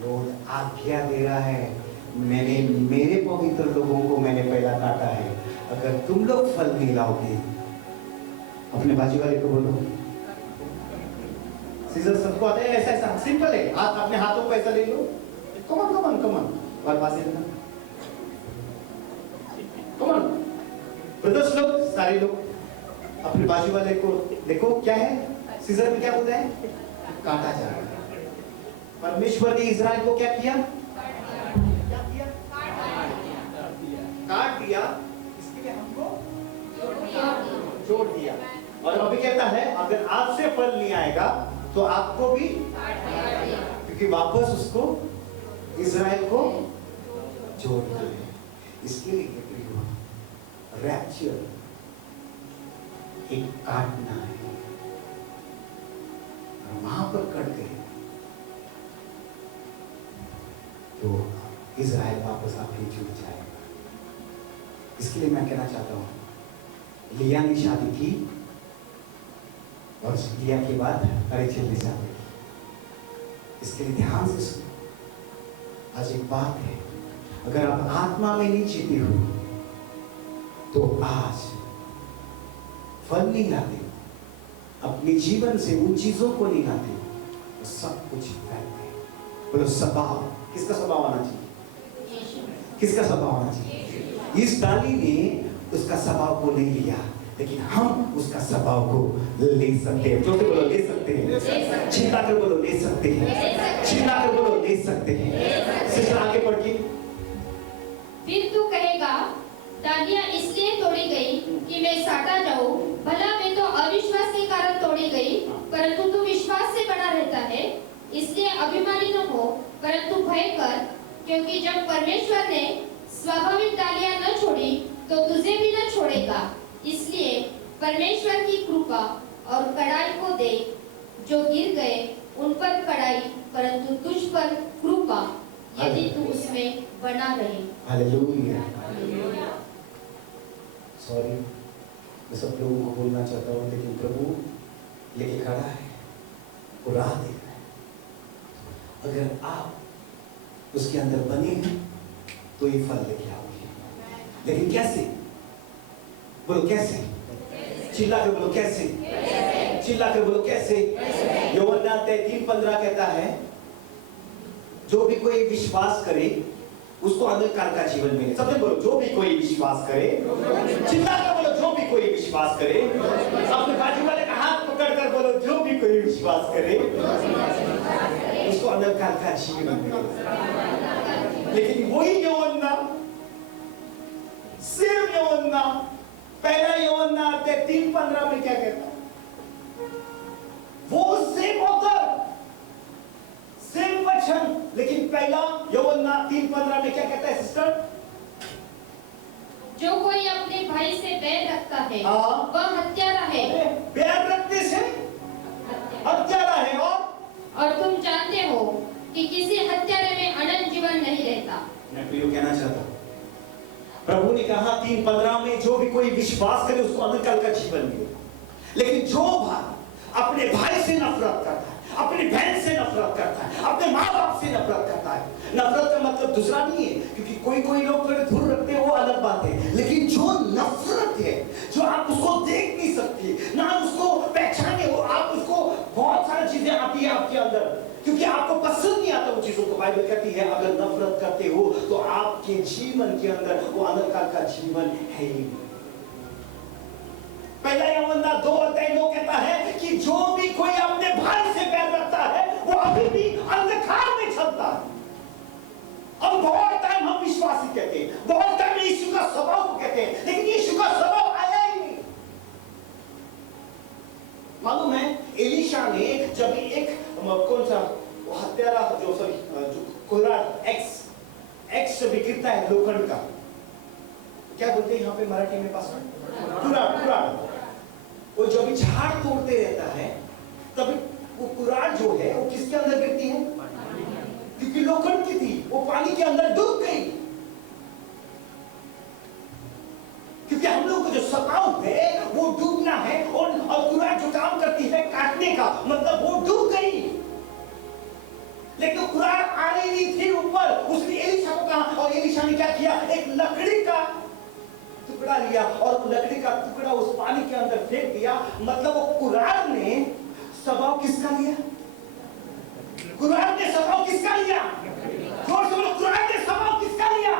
लोग आज्ञा दे रहा है, मैंने मेरे पवित्र लोगों को मैंने पहला काटा है, अगर तुम लोग फल नहीं लाओगे। अपने बाजू वाले को बोलो, सीजर सबको आता है, ऐसा ऐसा सिंपल है, हाथ अपने हाथों को ऐसा ले लो, कमन कमन कमन, और पास लेना, कमन ब्रदर्स लोग, सारे लोग अपने बाजू वाले को देखो, क्या है सीजर में क्या होता है, काटा जा रहा है। परमेश्वर ने इज़राइल को क्या किया, काट दिया, इसके लिए हमको जोड़ दिया। और अभी कहता है, अगर आपसे फल नहीं आएगा तो आपको भी, क्योंकि वापस उसको इज़राइल को जोड़ना है। इसके लिए रैप्चर एक काटना है, और वहां पर कट गए तो इज़राइल वापस आपके जुड़ जाएगा। इसके लिए मैं कहना चाहता हूँ, लिया ने शादी की और लिया के बाद रेचल ने शादी की। इसके लिए ध्यान से सुनो। आज एक बात है, अगर आप आत्मा में नहीं जीते हो तो आज फल नहीं लाते, अपने जीवन से उन चीजों को नहीं लाते, तो सब कुछ फैलते हैं। बोलो स्वभाव, किसका स्वभाव आना चाहिए, किसका स्वभाव आना चाहिए। इस डाली ने उसका स्वभाव को नहीं लिया, लेकिन हम उसका स्वभाव को ले सकते हैं। जो बोलो ले सकते हैं, चिल्ला कर बोलो ले सकते हैं, चिल्ला कर बोलो ले सकते हैं। सिस्टर आगे बढ़ के, फिर तू कहेगा, डालियां इसलिए तोड़ी गई कि मैं साटा जाऊं, भला मैं तो अविश्वास के कारण तोड़ी गई, परंतु तू विश्वास से बना रहता है, इसलिए अभिमानी न हो परंतु भय कर, क्योंकि जब परमेश्वर ने स्वाभाविक डालियां न छोड़ी तो तुझे भी न छोड़ेगा। इसलिए परमेश्वर की कृपा और कड़ाई को देख, जो गिर गए उन पर कड़ाई, परंतु तुझ पर कृपा, यदि तू उसमें बना रहे। हालेलुया। सॉरी, मैं सब लोगों को बोलना चाहता हूँ, लेकिन प्रभु लेके खड़ा है, वो राह देख रहा है। अगर आप उसके अंदर बने हैं तो ये फल लेके आओगे, लेकिन कैसे? बोलो कैसे? चिल्ला कर बोलो कैसे? चिल्ला कर बोलो कैसे? यूहन्ना 3:15 कहता है, जो भी कोई विश्वास करे उसको अंधकार का जीवन मिले। सबसे बोलो, जो भी कोई विश्वास करे, चिल्ला कर बोलो, जो भी कोई विश्वास करे। अपने बाजू वाले का हाथ पकड़ कर बोलो, जो भी कोई विश्वास करे उसको अंधकार का जीवन मिले। लेकिन वही यूहन्ना, सिर्फ यूहन्ना, पहला यूहन्ना 3:15 में क्या कहता है? वो सेम ऑथर, सेम वचन, लेकिन पहला यूहन्ना 3:15 में क्या कहता है सिस्टर? जो कोई अपने भाई से बैर रखता है वह हत्यारा है। बैर रखते से हत्यारा है। और तुम जानते हो कि किसी हत्यारे में अनंत जीवन नहीं रहता। मैं प्रियो कहना चाहता हूं, प्रभु ने कहा 3:15 में, जो भी कोई विश्वास करे उसको अनंत काल का जीवन मिलेगा। लेकिन जो भाई अपने भाई से नफरत करता है, अपनी बहन से नफरत करता है, अपने माँ बाप से नफरत करता है। नफरत का मतलब दूसरा नहीं है, क्योंकि कोई लोग थोड़े दूर रखते हैं, वो अलग बात है। लेकिन जो नफरत है, जो आप उसको देख नहीं सकती, ना उसको पहचाने हो, आप उसको बहुत सारी चीजें आती है आपके अंदर, क्योंकि आपको पसंद नहीं आता वो चीजों को। बाइबल कहती है अगर नफरत करते हो तो आपके जीवन के अंदर वो अंधकार का जीवन है ही नहीं। पहला यूहन्ना 2:9 कहता है कि जो भी कोई अपने भाई से बैर रखता है वो अभी भी अंधकार में चलता है। हम बहुत टाइम हम विश्वासी कहते हैं, बहुत टाइम यीशु का स्वभाव को कहते हैं, लेकिन यीशु का स्वभाव आया ही नहीं। मालूम है एलीशा ने जब एक कौन सा हत्यारा जो कुरान एक्स जब गिरता है लोखंड का, क्या बोलते हैं यहाँ पे मराठी में पास कुरान, वो जब भी झाड़ तोड़ते रहता है तभी वो कुरान जो है वो किसके अंदर गिरती है? क्योंकि लोखंड की थी, वो पानी के अंदर डूब गई। क्योंकि हम लोग का जो स्वभाव है वो डूबना है, और कुरान जो काम करती है काटने का, मतलब वो डूब गई। लेकिन कुरान आ रही थी ऊपर, उसने एलीशा को कहा, और एलीशा ने क्या किया? एक लकड़ी का टुकड़ा लिया और लकड़ी का टुकड़ा उस पानी के अंदर फेंक दिया। मतलब वो कुरान ने स्वभाव किसका लिया? कुरान ने स्वभाव किसका लिया? जोर से बोलो, कुरान ने स्वभाव किसका लिया?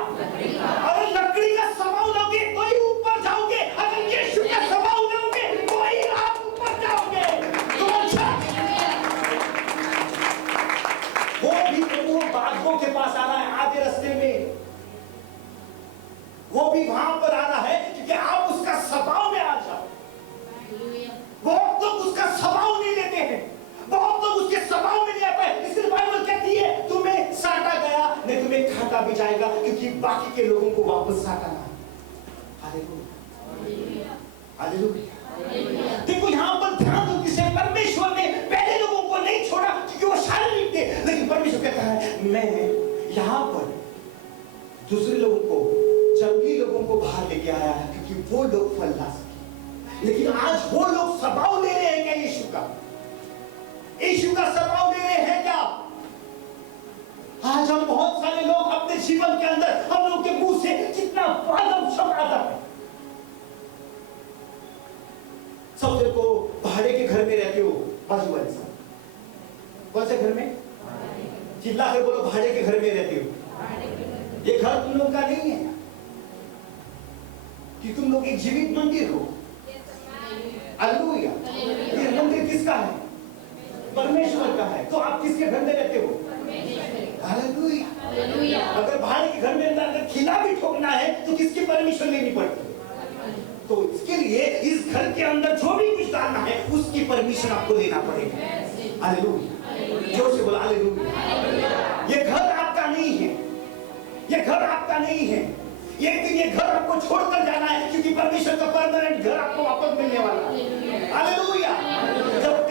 अगर लकड़ी का स्वभाव लोगे तो ही ऊपर जाओगे, अगर यीशु का स्वभाव लोगे तो ही आप ऊपर जाओगे। तो वो भी प्रभु बादलों के पास आ रहा है आधे रास्ते में, वो भी वहां पर आ रहा है क्योंकि आप उसका स्वभाव में आ जाओ। बहुत लोग उसका स्वभाव नहीं लेते हैं, बहुत लोग उसके स्वभाव में नहीं आता है। इसलिए बाइबल कहती है तुम्हें साटा गया नहीं, तुम्हें खाटा भी जाएगा, क्योंकि बाकी के लोगों को वापस साटा ना। Hallelujah, hallelujah. देखो यहाँ पर ध्यान दो, किसे परमेश्वर ने पहले लोगों को नहीं छोड़ा क्योंकि वो शारीरिक थे, लेकिन परमेश्वर कहता है मैं यहाँ पर दूसरे लोगों को, जंगली लोगों को बाहर लेके आया है क्योंकि वो लोग फल ला सके। लेकिन आज वो लोग स्वभाव ले रहे हैं क्या यीशु का? यीशु का स्वभाव ले रहे हैं क्या? आज हम बहुत सारे लोग अपने जीवन के अंदर, हम लोग के मुंह से कितना वादम शब्द आता है। सब को भाड़े के घर में रहते हो, बाजू वाले साहब, कौन से घर में? चिल्ला कर बोलो, भाड़े के घर में रहते हो। ये घर तुम लोग का नहीं है कि तुम लोग एक जीवित मंदिर हो। हालेलुया। ये मंदिर किसका है? परमेश्वर का है। तो आप किसके घर में रहते हो? हालेलुया। अगर भाड़े के घर में अंदर खिला भी ठोकना है तो किसकी परमिशन लेनी पड़ती है? तो इसके लिए इस घर के अंदर जो भी कुछ डालना है उसकी परमिशन आपको लेना पड़ेगा। हालेलुया। जोर से बोला हालेलुया। ये घर आपका नहीं है, ये घर आपका नहीं है। एक दिन ये घर आपको छोड़कर जाना है, क्योंकि परमेश्वर का परमानेंट घर आपको वापस मिलने वाला है। हालेलुया। जब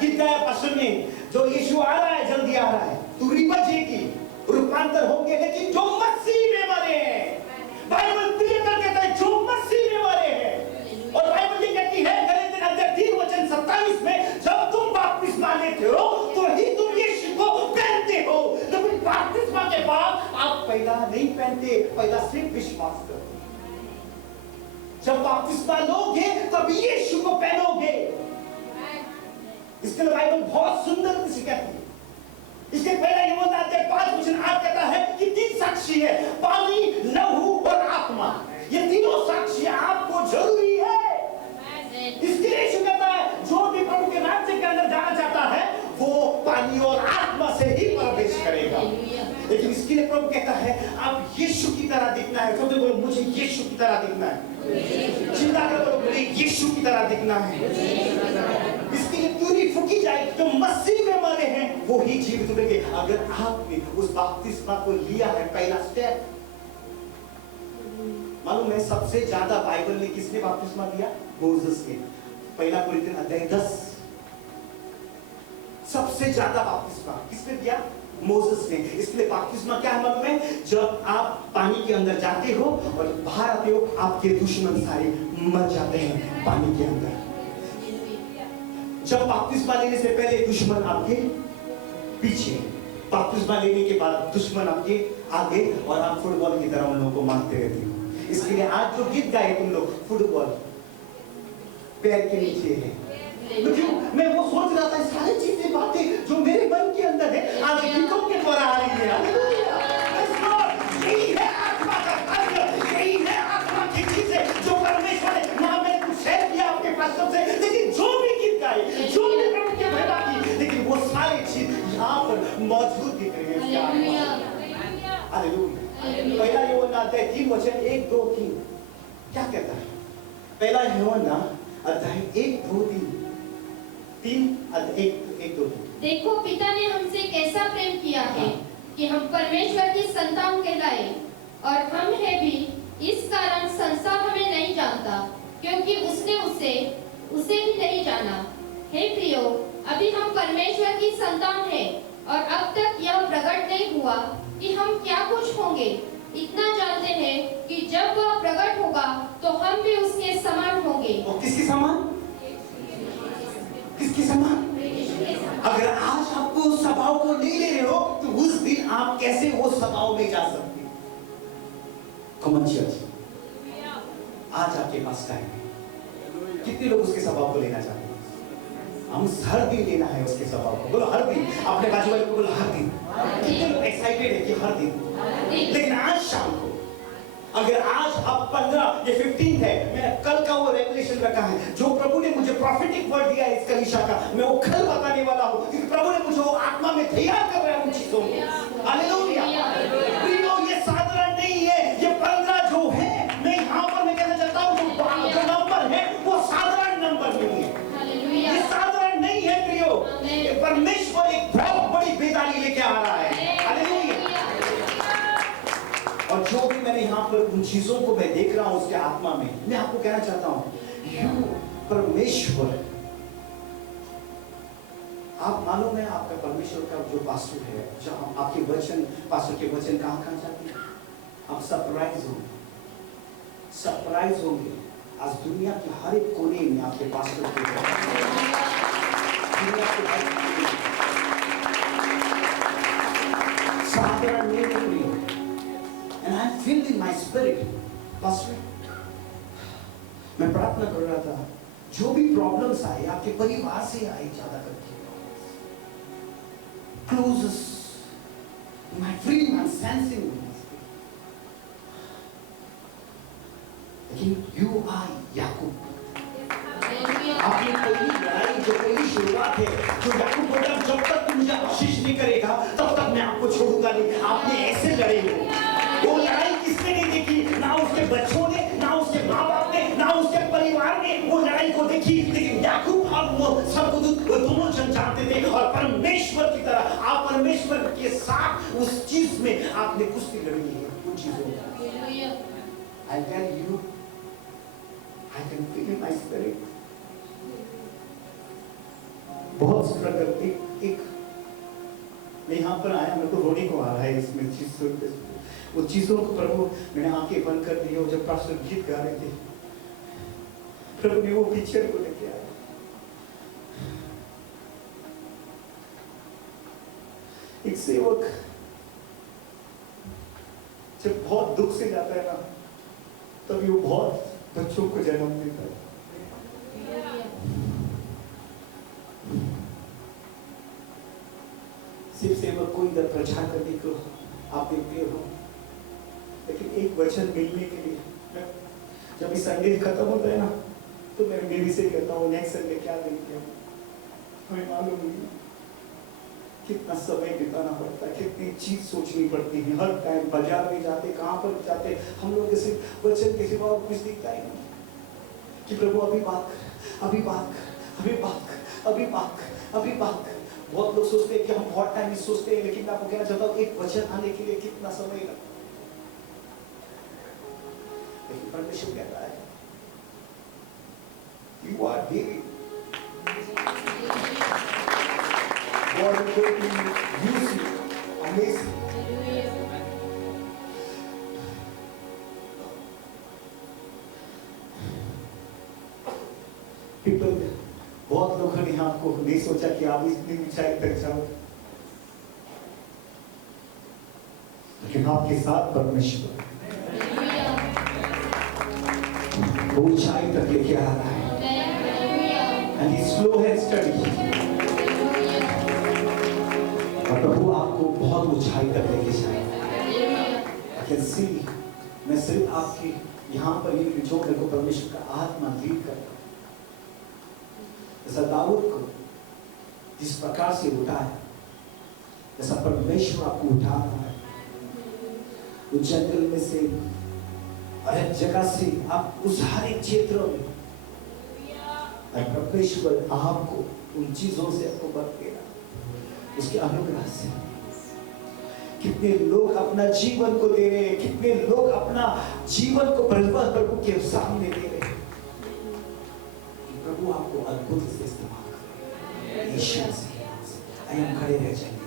गीत गाया पास्टर ने, जो यीशु आ रहा है, जल्दी आ रहा है, तुरी बजेगी, रूपांतर होंगे, लेकिन जो मसीह में मरे हैं, बाइबल क्लियर कहता है जो मसीह में मरे हैं। और बाइबल ये कहती है गलातियर अध्याय 3:27 में, जब तुम बपतिस्मा लेते हो तो ही तुम यीशु को पहनते हो। लेकिन बपतिस्मा के बाद आप पहला नहीं पहनते, पहला सिर्फ विश्वास करते। जब बपतिस्मा लोगे तब यीशु को पहनोगे। इसके लिए बाइबल बहुत सुंदर से कहती है। इसके पहले यूहन्ना 5:8 कहता है कि 3 साक्षी है, पानी, लहू और आत्मा। ये तीनों साक्षी आपको जरूरी है। इसके लिए यीशु कहता है जो भी प्रभु के राज्य के अंदर जाना चाहता है वो पानी और आत्मा से ही प्रवेश करेगा। लेकिन इसके लिए प्रभु कहता है आप यीशु की तरह दिखना है। तो बोलो मुझे यीशु की तरह दिखना है। चिंता कर बोलो मुझे यीशु की तरह दिखना है। इसके लिए पूरी फूकी जाए, जो मसीह में मरे हैं वो ही जीवित रहेंगे। अगर आपने उस बपतिस्मा को लिया है, पहला स्टेप। मालूम है सबसे ज्यादा बाइबल ने किसने बपतिस्मा दिया? मोसेस ने। पहला कुरिन्थियन अध्याय 10, सबसे ज्यादा बपतिस्मा किसने दिया? मोसेस ने। इसलिए बपतिस्मा क्या है मालूम है? जब आप पानी के अंदर जाते हो और बाहर आते हो, आपके दुश्मन सारे मर जाते हैं पानी के अंदर। जब बपतिस्मा लेने से पहले दुश्मन आपके पीछे, बपतिस्मा लेने के बाद दुश्मन आपके आगे, और आप फुटबॉल की तरह उन लोगों को मारते रहते हो। इसके लिए आज जो गीत गाए तुम लोग, फुटबॉल पैर के नीचे है, तो क्यों मैं वो सोच रहा था सारी चीजें बातें जो मेरे मन के अंदर है आज गीतों के द्वारा आ रही है। हालेलुया, यही है आत्मा का कार्य, यही है आत्मा की चीजें जो परमेश्वर ने ना मैंने कुछ शेयर किया आपके पास सबसे, लेकिन जो भी गीत गाए, जो भी प्रभु की महिमा की, लेकिन वो सारी चीज यहाँ पर मौजूद दिख रही है। हालेलुया। पहला यूहन्ना अध्याय 3 वचन 1 2 3 क्या कहता है? पहला यूहन्ना अध्याय 1 2 3 1 2 3। देखो पिता ने हमसे कैसा प्रेम किया है कि हम परमेश्वर की संतान कहलाए, और हम है भी, इस कारण संसार हमें नहीं जानता क्योंकि उसने उसे भी नहीं जाना। हे प्रियो, अभी हम परमेश्वर की संतान हैं और अब तक यह प्रकट नहीं हुआ कि हम क्या कुछ होंगे। इतना जानते हैं कि जब वह प्रकट होगा तो हम भी उसके समान होंगे। और किसके समान? किसके समान? अगर आज आपको उस स्वभाव को नहीं ले रहे हो तो उस दिन आप कैसे वो स्वभाव में जा सकते हो? कॉमन चर्च, आज आपके पास टाइम है। कितने लोग उसके स्वभाव को लेना चाहते हैं? हम हर दिन लेना है उसके स्वभाव को। बोलो हर दिन। अपने बाजू वाले को बोलो हर दिन। कितने लोग एक्साइटेड है कि हर दिन? लेकिन आज शाम को, अगर आज आप 15 या 15 है, मैं कल का वो रेवलेशन रखा है जो प्रभु ने मुझे प्रॉफिटिक वर्ड दिया है इस कलीसिया का, मैं वो कल बताने वाला हूँ क्योंकि प्रभु ने मुझे वो आत्मा में तैयार कर रहा है उन चीजों को। हालेलुया। प्रियो, ये साधारण नहीं है। ये 15 जो है, मैं यहाँ पर मैं कहना चाहता हूँ जो नंबर है वो साधारण नंबर नहीं है। ये साधारण नहीं है प्रियो। परमेश्वर एक बहुत बड़ी बेदारी लेके आ रहा है। हालेलुया। और जो भी मैंने यहाँ पर उन चीजों को मैं देख रहा हूँ उसके आत्मा में, मैं आपको कहना चाहता हूँ, यू परमेश्वर, आप मालूम है आपका परमेश्वर का जो पास्टर है, जहाँ आपके वचन, पास्टर के वचन कहाँ जाते हैं, आप सरप्राइज होंगे। आज दुनिया के हर एक कोने में आपके पास्टर के दुनिया के हर साधारण नहीं। And I feel in my spirit, Pastor, मैं प्रार्थना कर रहा था, जो भी प्रॉब्लम्स आए आपके परिवार से आए, ज्यादा करके closest, my dream and sensing, लेकिन you are याकूब। आपने पहली लड़ाई, जो पहली शुरुआत है, जो याकूब बोला, जब तक तू मुझे आशीष नहीं करेगा तब तक मैं आपको छोड़ूंगा नहीं। आपने ऐसे लड़े हो। वो लड़ाई किसने नहीं देखी? ना उसके बच्चों ने, ना उसके माँ बाप ने, ना उसके परिवार ने वो लड़ाई को देखी, लेकिन याकूब और वो सबको दोनों जन जानते थे। और परमेश्वर की तरह आप परमेश्वर के साथ उस चीज में आपने कुश्ती लड़ी है, उन चीजों में। I tell you, I can feel in my spirit. बहुत स्ट्रगल, एक मैं यहाँ पर आया, मेरे को रोने को आ रहा है इसमें चीज, वो चीजों को प्रभु मैंने आंखें बंद कर दी। और जब पास्टर गीत गा रहे थे, प्रभु ने वो पिक्चर को लेके आया। एक सेवक जब बहुत दुख से जाता है ना, तभी वो बहुत बच्चों को जन्म देता है। सिर्फ सेवक को इधर प्रचार करने को आप देखते हो, लेकिन एक वचन मिलने के लिए, जब इस संडे खत्म होता है ना, तो मैं बीवी से कहता हूँ नेक्स्ट संडे क्या देंगे। हमें मालूम नहीं कितना समय बिताना पड़ता है, कितनी चीज सोचनी पड़ती है। हर टाइम बाजार में जाते, कहाँ पर जाते, हम लोग जैसे वचन के सिवा कुछ दिखता ही नहीं कि प्रभु अभी बात कर, अभी बात कर, अभी बात कर, अभी बात कर, अभी बात कर। बहुत लोग सोचते हैं कि हम बहुत टाइम सोचते हैं, लेकिन मैं आपको कहना चाहता हूँ एक वचन आने के लिए कितना समय लगता है। लेकिन परमेश्वर कहता है, you are giving, God is going to use you, amazing. People, बहुत लोग अपने आप को नहीं सोचा कि आप इतनी ऊंचाई तक जाओ, लेकिन आपके साथ परमेश्वर वो ऊंचाई तक लेके आ रहा है। And he slow and steady। और प्रभु आपको बहुत ऊंचाई तक लेके जाएगा। I can see, मैं सिर्फ आपके यहाँ पर ही जो मेरे को परमेश्वर का आत्मा लीड करता, जैसा दाऊद को जिस प्रकार से उठाया, जैसा परमेश्वर आपको उठा रहा है, उस जंगल में से, हर जगह से, आप उस हर एक क्षेत्र में, और परमेश्वर आपको उन चीजों से आपको बचाएगा, उसके अनुग्रह से। कितने लोग अपना जीवन को दे रहे हैं, कितने लोग अपना जीवन को प्रभु के सामने दे रहे हैं, प्रभु आपको अद्भुत से इस्तेमाल करें। यीशु मसीह के नाम से आइए हम खड़े रह जाएं।